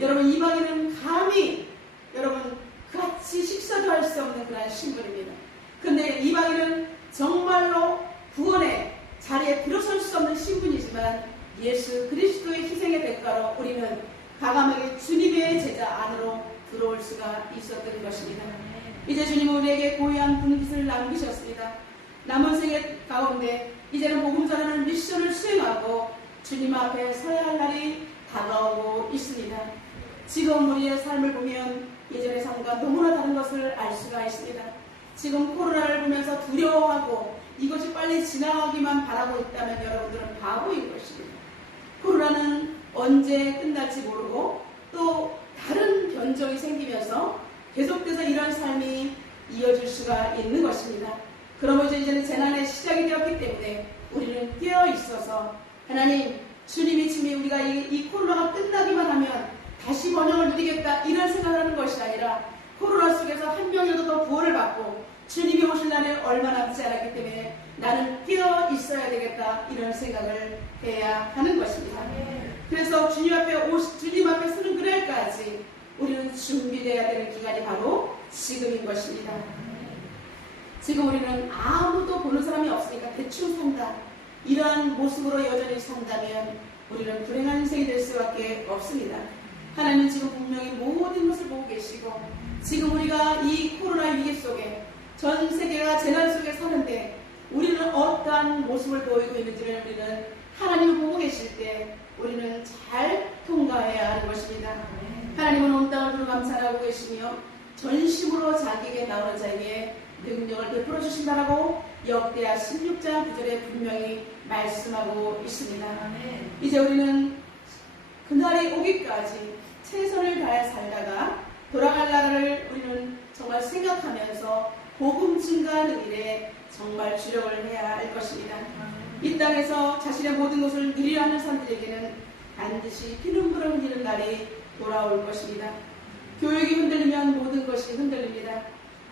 여러분, 이방인은 감히 여러분 같이 식사도 할 수 없는 그런 신분입니다. 그런데 이방인은 정말로 구원의 자리에 들어설 수 없는 신분이지만 예수 그리스도의 희생의 대가로 우리는 과감하게 주님의 제자 안으로 들어올 수가 있었던 것입니다. 이제 주님은 우리에게 고유한 분깃을 남기셨습니다. 남은 생애 가운데 이제는 복음 전하는 미션을 수행하고 주님 앞에 서야 할 날이 다가오고 있습니다. 지금 우리의 삶을 보면 예전의 삶과 너무나 다른 것을 알 수가 있습니다. 지금 코로나를 보면서 두려워하고 이것이 빨리 지나가기만 바라고 있다면 여러분들은 바보인 것입니다. 코로나는 언제 끝날지 모르고 또 다른 변종이 생기면서 계속해서 이런 삶이 이어질 수가 있는 것입니다. 그러므로 이제는 재난의 시작이 되었기 때문에 우리는 깨어 있어서 하나님, 주님이 우리가 이 코로나가 끝나기만 하면 다시 번영을 누리겠다 이런 생각을 하는 것이 아니라 코로나 속에서 한 명이라도 더 구원을 받고 주님이 오실 날에 얼마 남지 않았기 때문에 나는 깨어 있어야 되겠다 이런 생각을 해야 하는 것입니다. 그래서 주님 앞에 서는 그날까지 우리는 준비되어야 되는 기간이 바로 지금인 것입니다. 지금 우리는 아무도 보는 사람이 없으니까 대충 산다. 이러한 모습으로 여전히 산다면 우리는 불행한 인생이 될 수밖에 없습니다. 하나님은 지금 분명히 모든 것을 보고 계시고 지금 우리가 이 코로나 위기 속에 전 세계가 재난 속에 사는데 우리는 어떠한 모습을 보이고 있는지를 우리는 하나님을 보고 계실 때 우리는 잘 통과해야 하는 것입니다. 하나님은 온 땅을 두루 감찰하고 계시며 전심으로 자기에게 나오는 자에게 능력을 베풀어 주신다라고 역대하 16장 9절에 분명히 말씀하고 있습니다. 이제 우리는 그날이 오기까지 최선을 다해 살다가 돌아갈 날을 우리는 정말 생각하면서 복음 증가하는 일에 정말 주력을 해야 할 것입니다. 이 땅에서 자신의 모든 것을 누리려 하는 사람들에게는 반드시 피눈물을 흘리는 날이 돌아올 것입니다. 교육이 흔들리면 모든 것이 흔들립니다.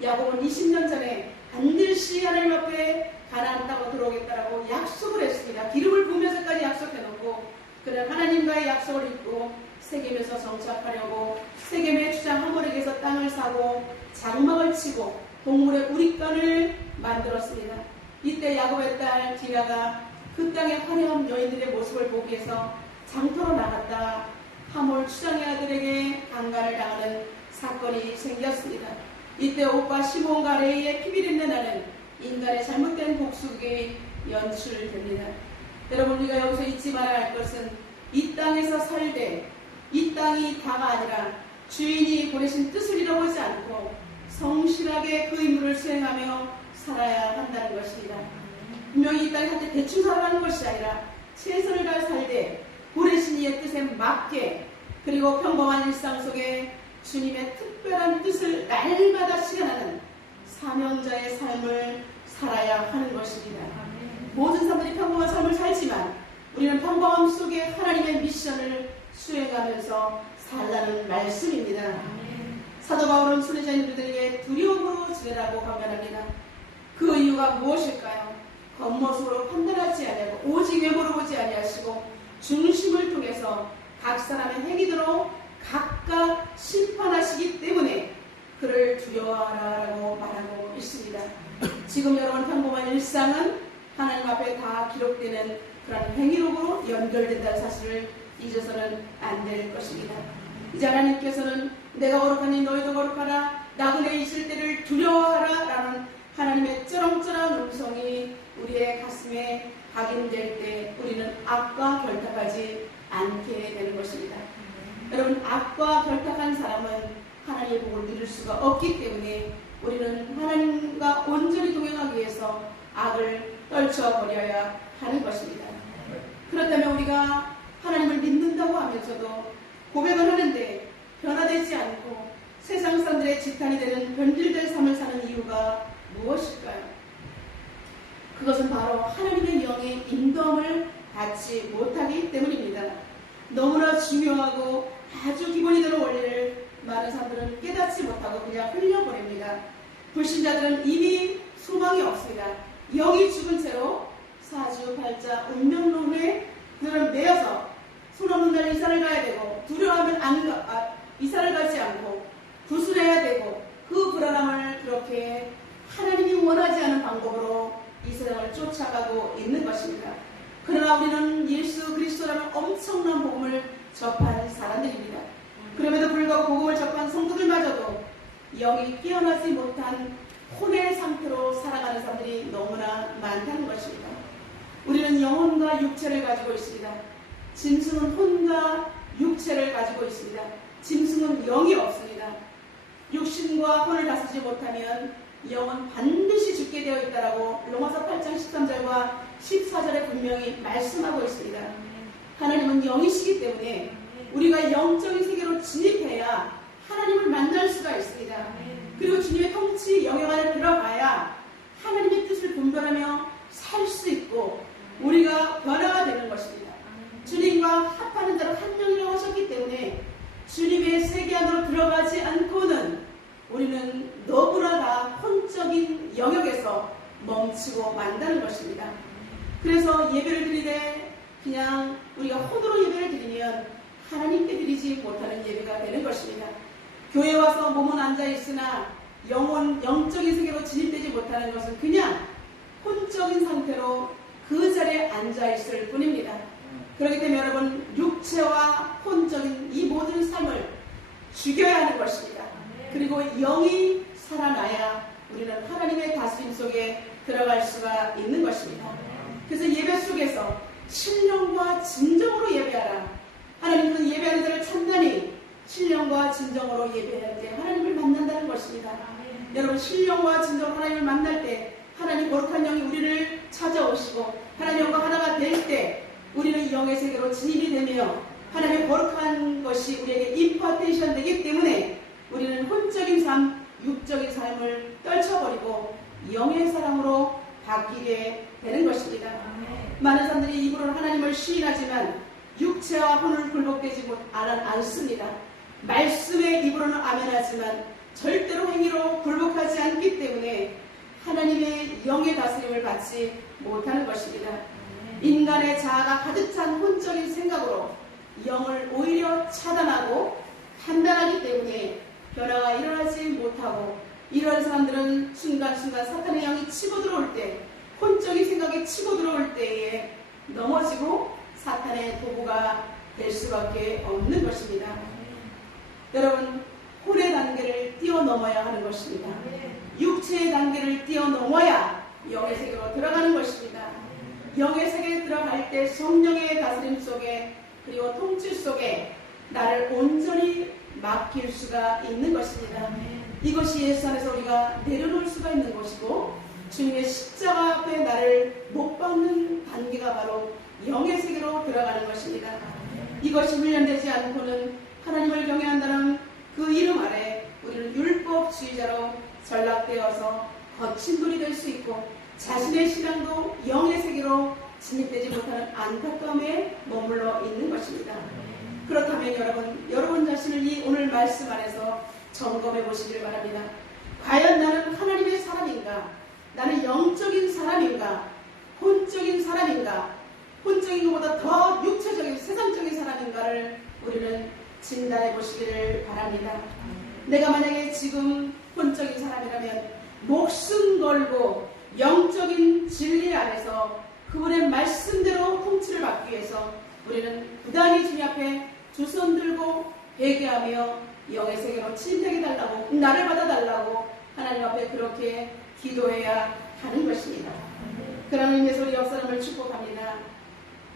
야곱은 20년 전에 반드시 하나님 앞에 가나안 땅으로 들어오겠다라고 약속을 했습니다. 기름을 부으면서까지 약속해놓고 그는 하나님과의 약속을 잊고 세겜에서 정착하려고 세겜의 주장 하모렉에서 땅을 사고 장막을 치고 동물의 우릿관을 만들었습니다. 이때 야곱의 딸 디나가 그 땅의 화려한 여인들의 모습을 보기 위해서 장터로 나갔다 하몰 추장의 아들에게 강간을 당하는 사건이 생겼습니다. 이때 오빠 시몬과 레이의 피비린내 나는 인간의 잘못된 복수극이 연출됩니다. 여러분, 우리가 여기서 잊지 말아야 할 것은 이 땅에서 살되 이 땅이 다가 아니라 주인이 보내신 뜻을 잃어보지 않고 성실하게 그 임무를 수행하며 살아야 한다는 것입니다. 분명히 이 땅에 살 때 대충 살아가는 것이 아니라 최선을 다해 살되 보내신 이의 뜻에 맞게, 그리고 평범한 일상 속에 주님의 특별한 뜻을 날마다 실현하는 사명자의 삶을 살아야 하는 것입니다. 모든 사람들이 평범한 삶을 살지만 우리는 평범함 속에 하나님의 미션을 수행하면서 살라는 말씀입니다. 사도 바울은 순례자님들에게 두려움으로 지내라고 강변합니다. 그 이유가 무엇일까요? 겉모습으로 판단하지 아니하고 오직 외모로 보지 아니하시고 중심을 통해서 각 사람의 행위대로 각각 심판하시기 때문에 그를 두려워하라고 말하고 있습니다. 지금 여러분 평범한 일상은 하나님 앞에 다 기록되는 그런 행위록으로 연결된다는 사실을 잊어서는 안 될 것입니다. 이제 하나님께서는 내가 거룩하니 너희도 거룩하라, 나그네 있을 때를 두려워하라 라는 하나님의 쩌렁쩌렁 음성이 우리의 가슴에 각인될 때 우리는 악과 결탁하지 않게 되는 것입니다. 여러분, 악과 결탁한 사람은 하나님의 복을 누릴 수가 없기 때문에 우리는 하나님과 온전히 동행하기 위해서 악을 떨쳐버려야 하는 것입니다. 그렇다면 우리가 하나님을 믿는다고 하면서도 고백을 하는데 변화되지 않고 세상 사람들의 지탄이 되는 변질된 삶을 사는 이유가 무엇일까요? 그것은 바로 하나님의 영의 인도함을 받지 못하기 때문입니다. 너무나 중요하고 아주 기본이 되는 원리를 많은 사람들은 깨닫지 못하고 그냥 흘려보냅니다. 불신자들은 이미 소망이 없습니다. 영이 죽은 채로 사주팔자 운명론에 그들은 매여서 손 없는 날 이사를 가야 되고 두려워하면 이사를 가지 않고 구슬해야 되고 그 불안함을 그렇게 하나님이 원하지 않은 방법으로 이 세상을 쫓아가고 있는 것입니다. 그러나 우리는 예수 그리스도라는 엄청난 복음을 접한 사람들입니다. 그럼에도 불구하고 복음을 접한 성도들마저도 영이 깨어나지 못한 혼의 상태로 살아가는 사람들이 너무나 많다는 것입니다. 우리는 영혼과 육체를 가지고 있습니다. 짐승은 혼과 육체를 가지고 있습니다. 짐승은 영이 없습니다. 육신과 혼을 다스리지 못하면 영은 반드시 죽게 되어 있다라고 로마서 8장 13절과 14절에 분명히 말씀하고 있습니다. 하나님은 영이시기 때문에 우리가 영적인 세계로 진입해야 하나님을 만날 수가 있습니다. 그리고 주님의 통치 영역 안에 들어가야 하나님의 뜻을 분별하며 살 수 있고 우리가 변화가 되는 것입니다. 주님과 합하는 자로 한 명이라고 하셨기 때문에 주님의 세계 안으로 들어가지 않고는 우리는 너무나 다 혼적인 영역에서 멈추고 만다는 것입니다. 그래서 예배를 드리되 그냥 우리가 혼으로 예배를 드리면 하나님께 드리지 못하는 예배가 되는 것입니다. 교회 와서 몸은 앉아있으나 영적인 세계로 진입되지 못하는 것은 그냥 혼적인 상태로 그 자리에 앉아있을 뿐입니다. 그렇기 때문에 여러분, 육체와 혼적인 이 모든 삶을 죽여야 하는 것입니다. 그리고 영이 살아나야 우리는 하나님의 다스림 속에 들어갈 수가 있는 것입니다. 그래서 예배 속에서 신령과 진정으로 예배하라. 하나님은 예배하는 자를 찬단히 신령과 진정으로 예배할 때 하나님을 만난다는 것입니다. 여러분, 신령과 진정으로 하나님을 만날 때 하나님 거룩한 영이 우리를 찾아오시고 하나님 영과 하나가 될 때 우리는 영의 세계로 진입이 되며 하나님의 거룩한 것이 우리에게 임파테이션 되기 때문에 우리는 혼적인 삶, 육적인 삶을 떨쳐버리고 영의 사람으로 바뀌게 되는 것입니다. 많은 사람들이 입으로는 하나님을 시인하지만 육체와 혼을 굴복되지 않습니다. 말씀의 입으로는 아멘하지만 절대로 행위로 굴복하지 않기 때문에 하나님의 영의 다스림을 받지 못하는 것입니다. 인간의 자아가 가득 찬 혼적인 생각으로 영을 오히려 차단하고 판단하기 때문에 변화가 일어나지 못하고 이런 사람들은 순간순간 사탄의 영이 치고 들어올 때, 혼적인 생각이 치고 들어올 때에 넘어지고 사탄의 도구가 될 수밖에 없는 것입니다. 여러분, 혼의 단계를 뛰어넘어야 하는 것입니다. 육체의 단계를 뛰어넘어야 영의 세계로 들어가는 것입니다. 영의 세계에 들어갈 때 성령의 다스림 속에 그리고 통치 속에 나를 온전히 맡길 수가 있는 것입니다. 이것이 예수 안에서 우리가 내려놓을 수가 있는 것이고 주님의 십자가 앞에 나를 못 박는 단계가 바로 영의 세계로 들어가는 것입니다. 이것이 훈련되지 않고는 하나님을 경외한다는 그 이름 아래 우리는 율법주의자로 전락되어서 거친 분이 될 수 있고 자신의 신앙도 영의 세계로 진입되지 못하는 안타까움에 머물러 있는 것입니다. 그렇다면 여러분 자신을 이 오늘 말씀 안에서 점검해 보시길 바랍니다. 과연 나는 하나님의 사람인가? 나는 영적인 사람인가? 혼적인 사람인가? 혼적인 것보다 더 육체적인 세상적인 사람인가를 우리는 진단해 보시기를 바랍니다. 내가 만약에 지금 혼적인 사람이라면 목숨 걸고 영적인 진리 안에서 그분의 말씀대로 통치를 받기 위해서 우리는 부단히 주님 앞에 두 손 들고 회개하며 영의 세계로 침입해 달라고 나를 받아달라고 하나님 앞에 그렇게 기도해야 하는 것입니다. 그런 의미에서 우리 옆 사람을 축복합니다.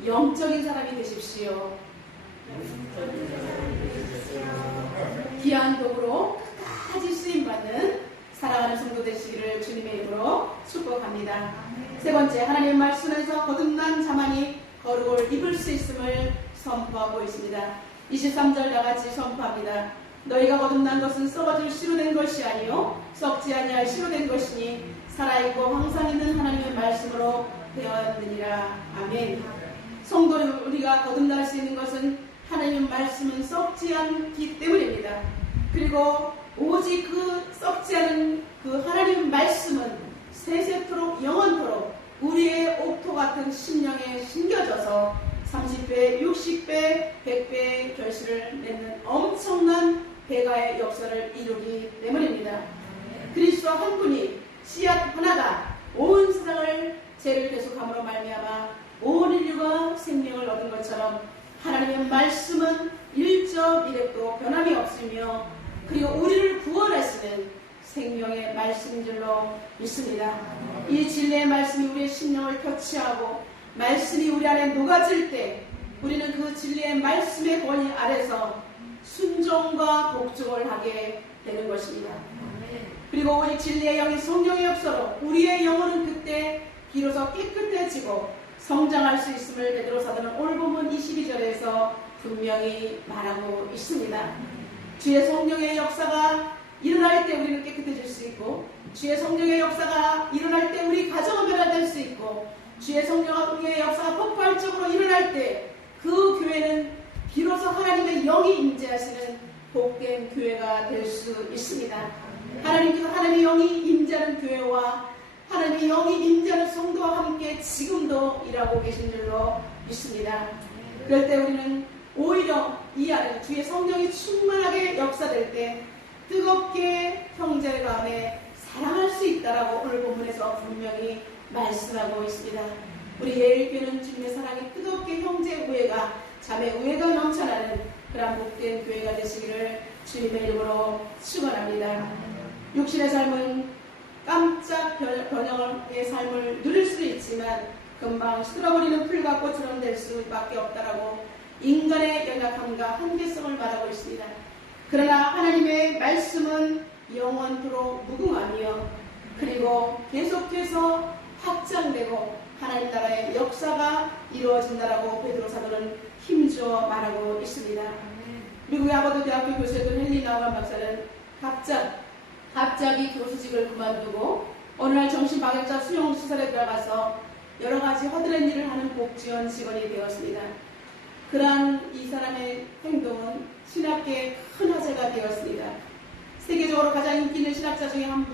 영적인 사람이 되십시오. 귀한 도구로 끝까지 쓰임받는 사랑하는 성도 되시기를 주님의 이름으로 축복합니다. 세 번째, 하나님의 말씀에서 거듭난 자만이 거룩을 입을 수 있음을 선포하고 있습니다. 23절 나같이 선포합니다. 너희가 거듭난 것은 썩어질 씨로 된 것이 아니요 썩지 아니할 씨로 된 것이니 살아있고 항상 있는 하나님의 말씀으로 되었느니라. 아멘. 성도 우리가 거듭날 수 있는 것은 하나님의 말씀은 썩지 않기 때문입니다. 그리고 오직 그 썩지 않은 그 하나님의 말씀은 세세토록 영원토록 우리의 옥토 같은 심령에 심겨져서 30배, 60배, 100배의 결실을 맺는 엄청난 배가의 역사를 이루기 때문입니다. 그리스도 한 분이 씨앗 하나가 온 세상을 죄를 대속함으로 말미암아 온 인류가 생명을 얻은 것처럼 하나님의 말씀은 일적 이력도 변함이 없으며 그리고 우리를 구원하시는 생명의 말씀인 줄로 믿습니다. 이 진리의 말씀이 우리의 심령을 터치하고 말씀이 우리 안에 녹아질 때 우리는 그 진리의 말씀의 권위 아래서 순종과 복종을 하게 되는 것입니다. 그리고 오직 진리의 영이 성령의 역사로 우리의 영혼은 그때 비로소 깨끗해지고 성장할 수 있음을 베드로 사도는 오늘 본문 22절에서 분명히 말하고 있습니다. 주의 성령의 역사가 일어날 때 우리는 깨끗해질 수 있고 주의 성령의 역사가 일어날 때 우리 가정은 변화될 수 있고 주의 성령의 역사가 폭발적으로 일어날 때 그 교회는 비로소 하나님의 영이 임재하시는 복된 교회가 될 수 있습니다. 하나님께서 하나님의 영이 임재하는 교회와 하나님의 영이 임재하는 성도와 함께 지금도 일하고 계신 줄로 믿습니다. 그럴 때 우리는 오히려 이 안에 주의 성령이 충만하게 역사될 때 뜨겁게 형제 간에 사랑할 수 있다라고 오늘 본문에서 분명히 말씀하고 있습니다. 우리 예일교회는 주님의 사랑이 뜨겁게 형제 우애가 자매 우애가 넘쳐나는 그런 복된 교회가 되시기를 주님의 이름으로 축원합니다. 육신의 삶은 깜짝 변형의 삶을 누릴 수도 있지만 금방 시들어버리는 풀과 꽃처럼 될 수밖에 없다라고 인간의 연약함과 한계성을 말하고 있습니다. 그러나 하나님의 말씀은 영원토록 무궁하며 그리고 계속해서 확장되고 하나님 나라의 역사가 이루어진다라고 베드로 사도는 힘주어 말하고 있습니다. 미국의 하버드 대학교 교수였던 헨리 나우만 박사는 갑자기 교수직을 그만두고 어느 날 정신방역자 수용시설에 들어가서 여러 가지 허드렛 일을 하는 복지원 직원이 되었습니다. 그러한 이 사람의 행동은 신학계의 큰 화제가 되었습니다. 세계적으로 가장 인기 있는 신학자 중에 한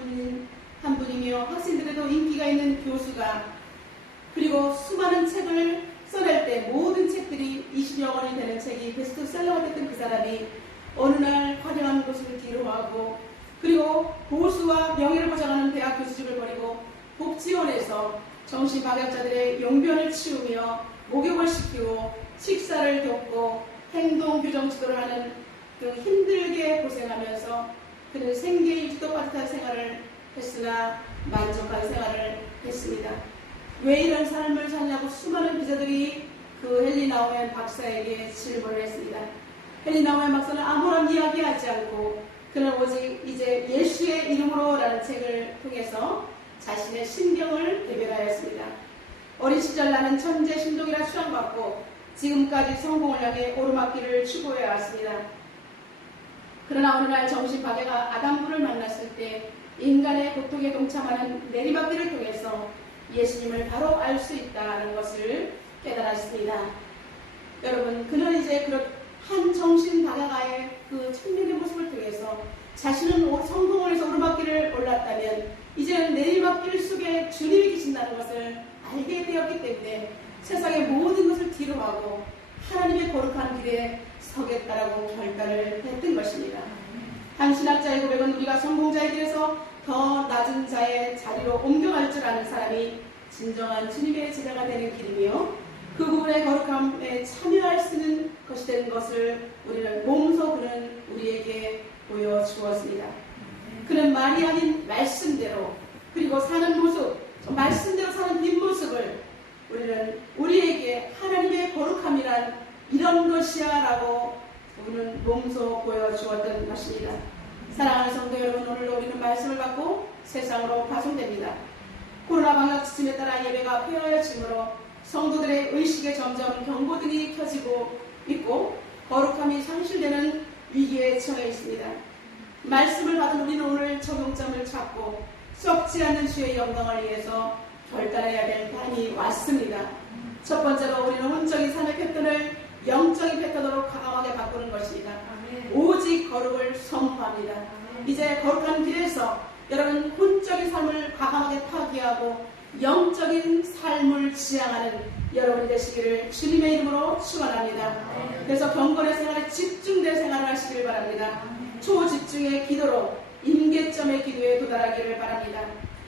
분이며 학생들에도 인기가 있는 교수가 그리고 수많은 책을 써낼 때 모든 책들이 20여 권이 되는 책이 베스트셀러가 됐던 그 사람이 어느 날 화려한 것을 뒤로하고 그리고 보수와 명예를 보장하는 대학 교수직을 버리고 복지원에서 정신방역자들의 용변을 치우며 목욕을 시키고 식사를 돕고 행동 규정 지도를 하는 그 힘들게 고생하면서 그는 생계일 주도 빠듯한 생활을 했으나 만족한 생활을 했습니다. 왜 이런 삶을 사냐고 수많은 기자들이 그 헨리 나우멘 박사에게 질문을 했습니다. 헨리 나우멘 박사는 아무런 이야기하지 않고 그는 오직 이제 예수의 이름으로라는 책을 통해서 자신의 신경을 개별하였습니다. 어린 시절 나는 천재 신동이라 추앙받고 지금까지 성공을 향해 오르막길을 추구해 왔습니다. 그러나 어느 날 정신파괴가 아담부를 만났을 때 인간의 고통에 동참하는 내리막길을 통해서 예수님을 바로 알 수 있다는 것을 깨달았습니다. 여러분, 그는 이제 그런 한 정신파괴가의 그 천명의 모습을 통해서 자신은 성공을 해서 오르막길을 올랐다면 이제는 내리막길 속에 주님이 계신다는 것을 알게 되었기 때문에 세상의 모든 것을 뒤로하고 하나님의 거룩한 길에 서겠다라고 결단을 했던 것입니다. 한 신학자의 고백은 우리가 성공자의 길에서 더 낮은 자의 자리로 옮겨갈 줄 아는 사람이 진정한 주님의 제자가 되는 길이며 그 부분의 거룩함에 참여할 수 있는 것이 된 것을 우리는 몸소 그는 우리에게 보여주었습니다. 그는 말이 아닌 말씀대로 그리고 사는 모습, 말씀대로 사는 뒷모습을 우리는 우리에게 하나님의 거룩함이란 이런 것이야 라고 우리는 몸소 보여주었던 것입니다. 사랑하는 성도 여러분, 오늘도 우리는 말씀을 받고 세상으로 파송됩니다. 코로나 방역 지침에 따라 예배가 폐하여짐으로 성도들의 의식에 점점 경고등이 켜지고 있고 거룩함이 상실되는 위기에 처해 있습니다. 말씀을 받은 우리는 오늘 적용점을 찾고 썩지 않는 주의 영광을 위해서 결단해야 될 판이 왔습니다. 첫 번째로 우리는 혼적인 삶의 패턴을 영적인 패턴으로 강하게 바꾸는 것입니다. 오직 거룩을 선포합니다. 이제 거룩한 길에서 여러분 혼적인 삶을 과감하게 파기하고 영적인 삶을 지향하는 여러분이 되시기를 주님의 이름으로 축원합니다. 그래서 경건의 생활에 집중된 생활을 하시길 바랍니다. 초집중의 기도로 임계점의 기도에 도달하기를 바랍니다.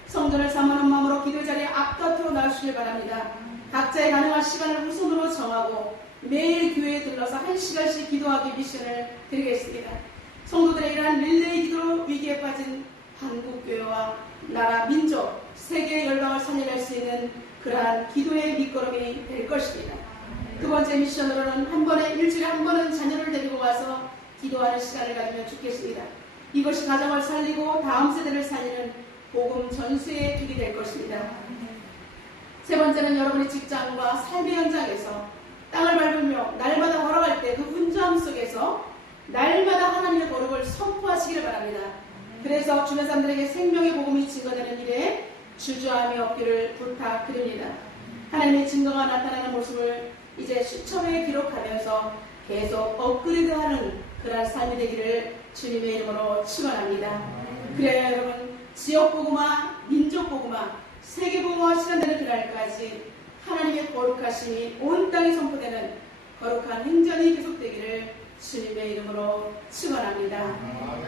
성전을 사모하는 마음으로 기도 자리에 앞다투어 나오시길 바랍니다. 각자의 가능한 시간을 우선으로 정하고 매일 교회에 들러서 1시간씩 기도하기 미션을 드리겠습니다. 성도들의 이러한 릴레이 기도로 위기에 빠진 한국교회와 나라, 민족, 세계의 열방을 살려낼 수 있는 그러한 기도의 밑거름이 될 것입니다. 두 번째 미션으로는 한 번에 일주일에 한 번은 자녀를 데리고 와서 기도하는 시간을 가지면 좋겠습니다. 이것이 가정을 살리고 다음 세대를 살리는 복음 전수의 길이 될 것입니다. 세 번째는 여러분의 직장과 삶의 현장에서 땅을 밟으며 날마다 걸어갈 때 그 분주함 속에서 날마다 하나님의 거룩을 선포하시기를 바랍니다. 그래서 주변 사람들에게 생명의 복음이 증거되는 일에 주저함이 없기를 부탁드립니다. 하나님의 증거가 나타나는 모습을 이제 수천 회 기록하면서 계속 업그레이드하는 그런 삶이 되기를 주님의 이름으로 축원합니다. 그래야 여러분 지역 복음화, 민족 복음화, 세계 복음화 실현되는 그날까지 하나님의 거룩하심이 온 땅에 선포되는 거룩한 행전이 계속되기를 주님의 이름으로 축원합니다.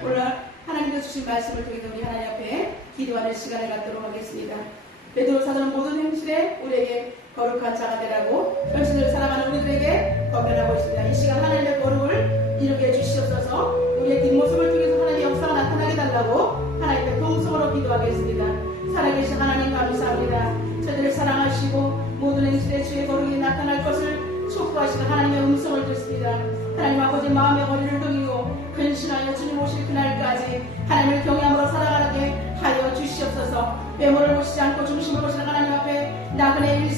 오늘 하나님께서 주신 말씀을 통해서 우리 하나님 앞에 기도하는 시간을 갖도록 하겠습니다. 베드로사도는 모든 행실에 우리에게 거룩한 자가 되라고 현실을 살아가는 우리들에게 권면하고 있습니다. 이 시간 하나님의 거룩을 이루게 해주시옵소서. 우리의 뒷모습을 통해서 하나님의 역사가 나타나게 달라고 하나님의 통성으로 기도하겠습니다. 살아계신 하나님 감사합니다. 저들을 사랑하시고 모든 행실에 주의 거룩이 나타날 것을 촉구하시는 하나님의 음성을 듣습니다. 하나님 아버지 마음의 거리를 돌리고 근신하여 주님 오실 그날까지 하나님을 경외함으로 살아가게 하여 주시옵소서. 외모를 보시지 않고 중심을 보시는 하나님 앞에 나그네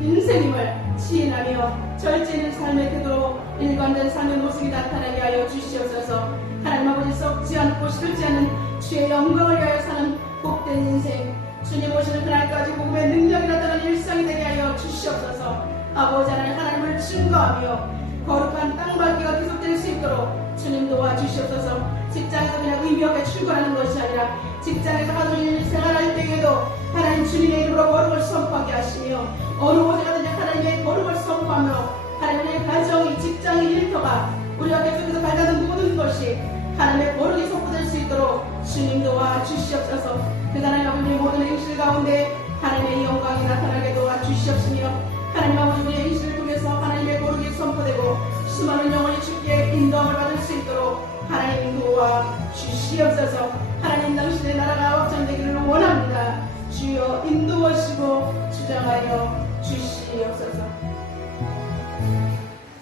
인생임을 시인하며 절제 있는 삶의 태도로 일관된 삶의 모습이 나타나게 하여 주시옵소서. 하나님 아버지 썩지 않고 시들지 않는 주의 영광을 위하여 사는 복된 인생, 주님 오시는 그날까지 복음의 능력이 나타나는 일상이 되게 하여 주시옵소서. 아버지 하나님을 증거하며 거룩한 땅밟기가 계속될 수 있도록 주님 도와주시옵소서. 직장에서 그냥 의미 없게 출근하는 것이 아니라 직장에서 하루 종일 생활할 때에도 하나님 주님의 이름으로 거룩을 선포하게 하시며 어느 곳에 가든지 하나님의 거룩을 선포하며 하나님의 가정이, 직장이, 일터가 우리가 계속해서 발견하는 모든 것이 하나님의 거룩이 선포될 수 있도록 주님 도와주시옵소서. 그 하나님 아버지의 모든 행실 가운데 하나님의 영광이 나타나게 도와주시옵시며 하나님 아버지 우리의 행실을 통해서 하나님의 거룩이 선포되고 수많은 영혼이 주께 인도함을 받을 수 있도록 하나님 도와주시옵소서. 하나님 당신의 나라가 확장되기를 원합니다. 주여 인도하시고 주저 주장하여 주시옵소서.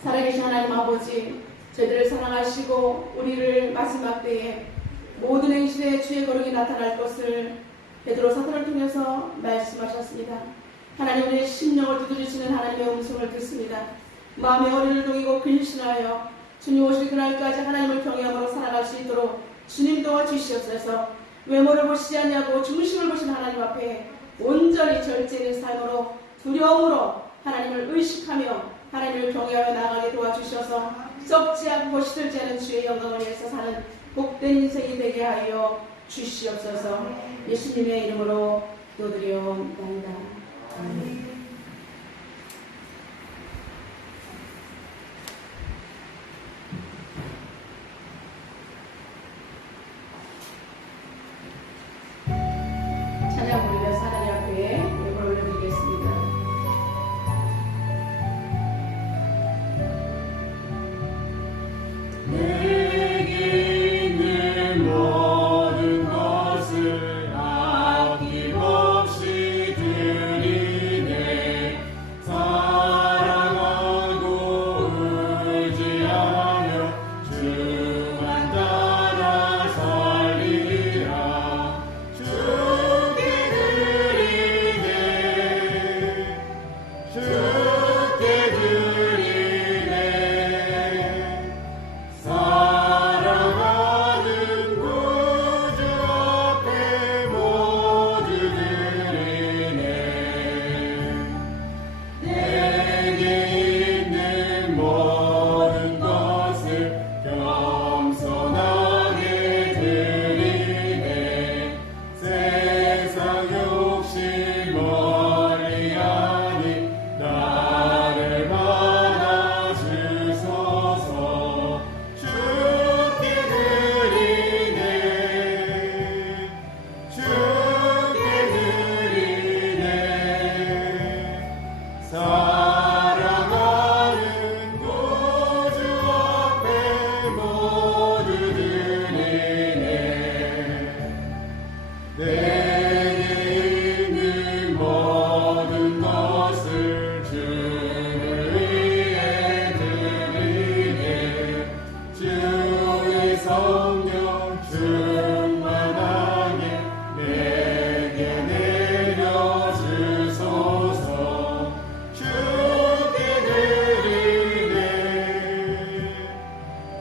살아계신 하나님 아버지, 저희들을 사랑하시고 우리를 마지막 때에 모든 행실에 주의 거룩이 나타날 것을 베드로 사도를 통해서 말씀하셨습니다. 하나님, 우리의 심령을 두드리시는 하나님의 음성을 듣습니다. 마음의 어리를 녹이고 근신하여 주님 오실 그날까지 하나님을 경외함으로 살아갈 수 있도록 주님 도와주시옵소서. 외모를 보시지 않냐고 중심을 보신 하나님 앞에 온전히 절제된 삶으로 두려움으로 하나님을 의식하며 하나님을 경외하며 나아가게 도와주셔서 썩지 않고 시들지 않은 주의 영광을 위해서 사는 복된 인생이 되게 하여 주시옵소서. 예수님의 이름으로 기도드려옵나이다. 아멘. 찬양 부르면서 하나님 앞에 예물을 올려드리겠습니다. 내게 있는 모든 것을 아낌없이 드리네. 사랑하고 의지하며 주만 따라 살리라. 주께 드리네. 주께 드리네. 사랑하는 구주 앞에 모두 드리네. 내게 있는 모든 것을 겸손하게 드리네. 세상 욕심 멀리하니 나를 받아주소서. 주께 드리네. 주께 드리네. 사랑하는 구주 앞에 모두 드리네. 내게 있는 모든 것을 주를 위해 드리네. 주의 성령 충만하게 내게 내려주소서. 주께 드리네.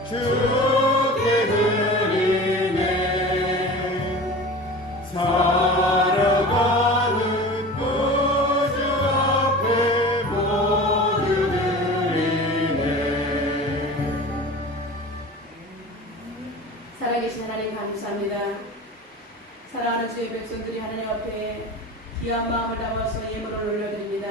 주께 드리네. 살아가는 구주 앞에 모두 드리네. 살아계신 하나님 감사합니다. 사랑하는 주의 백성들이 하나님 앞에 귀한 마음을 담아서 예물을 올려드립니다.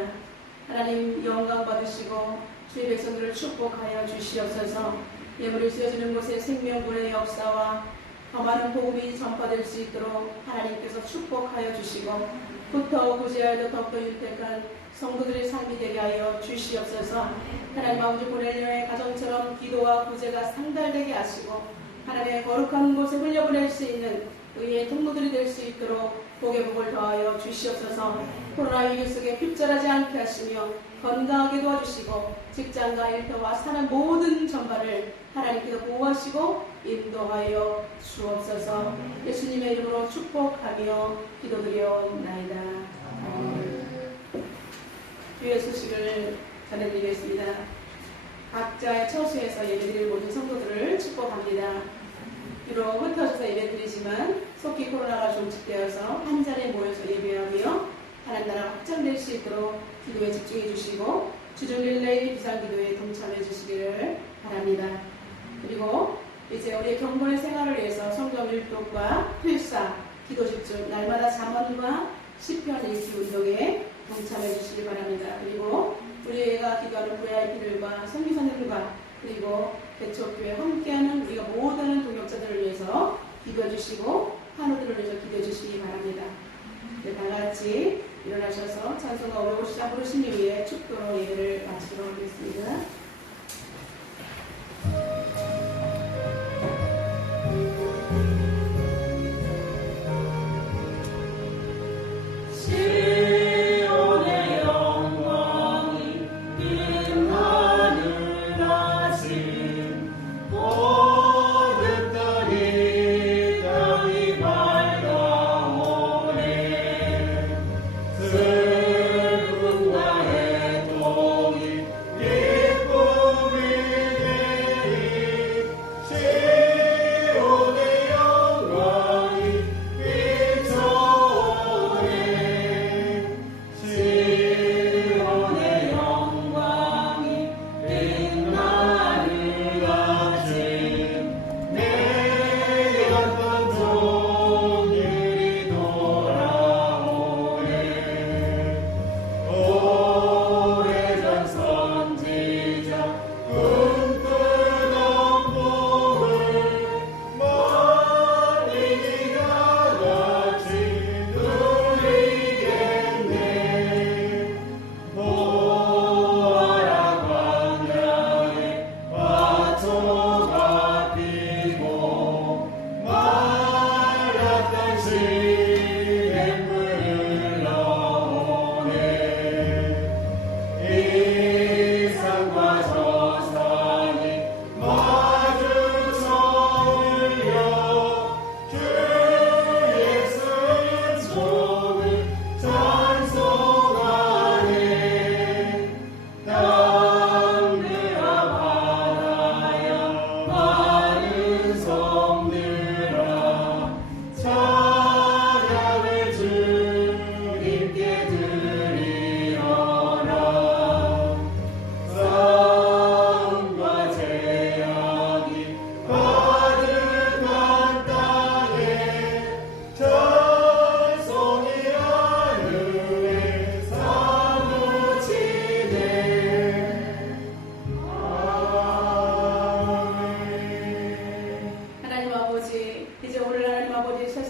하나님 영광 받으시고 주의 백성들을 축복하여 주시옵소서. 예물이 쓰여지는 곳에 생명불의 역사와 더 많은 복음이 전파될 수 있도록 하나님께서 축복하여 주시고 부터 구제하여 더욱더 윤택한 성도들의 삶이 되게 하여 주시옵소서. 하나님 아버지, 보내려의 가정처럼 기도와 구제가 상달되게 하시고 하나님의 거룩한 곳에 흘려보낼 수 있는 의의 통로들이 될 수 있도록 복의 복을 더하여 주시옵소서. 코로나19 속에 핍절하지 않게 하시며 건강하게 도와주시고 직장과 일터와 사는 모든 전반을 하나님께서 보호하시고 인도하여 주옵소서. 예수님의 이름으로 축복하며 기도드려옵나이다. 아멘. 주의 소식을 전해드리겠습니다. 각자의 처소에서 예배드릴 모든 성도들을 축복합니다. 비록 흩어져서 예배드리지만 속히 코로나가 종식되어서 한 자리에 모여서 예배하며 하나님 나라가 확장될 수 있도록 기도에 집중해 주시고 주중 릴레이 비상기도에 동참해 주시기를 바랍니다. 그리고 이제 우리의 경건의 생활을 위해서 성경 일독과 필사, 기도 집중, 날마다 잠언과 시편 읽기 운동에 동참해 주시기 바랍니다. 그리고 우리가 기도하는 VIP들과 선교사님들과 그리고 개척교회 함께하는 우리가 모든 동역자들을 위해서 기도해 주시고 환우들을 위해서 기도해 주시기 바랍니다. 네, 다 같이 일어나셔서 찬송가 550장 부르신 이후에 축도로 예배를 마치도록 하겠습니다. 시온의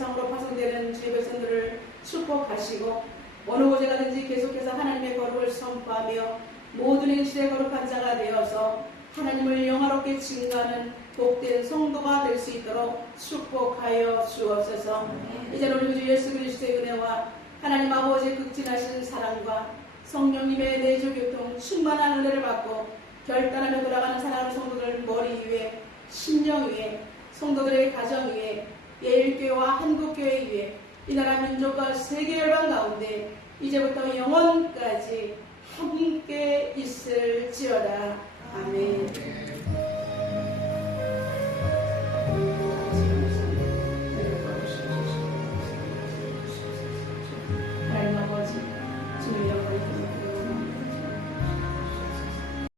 세상으로 파송되는 주의 백성들을 축복하시고 어느 곳에 가든지 계속해서 하나님의 거룩을 선포하며 모든 행실에 거룩한 자가 되어서 하나님을 영화롭게 증거하는 복된 성도가 될 수 있도록 축복하여 주옵소서. 이제는 우리 주 예수 그리스도의 은혜와 하나님 아버지의 극진하신 사랑과 성령님의 내주 교통 충만한 은혜를 받고 결단하며 돌아가는 사랑하는 성도들 머리 위에 심령 위에 성도들의 가정 위에 예일교회와 한국교회 위에 이 나라 민족과 세계 열방 가운데 이제부터 영원까지 함께 있을지어다. 아멘.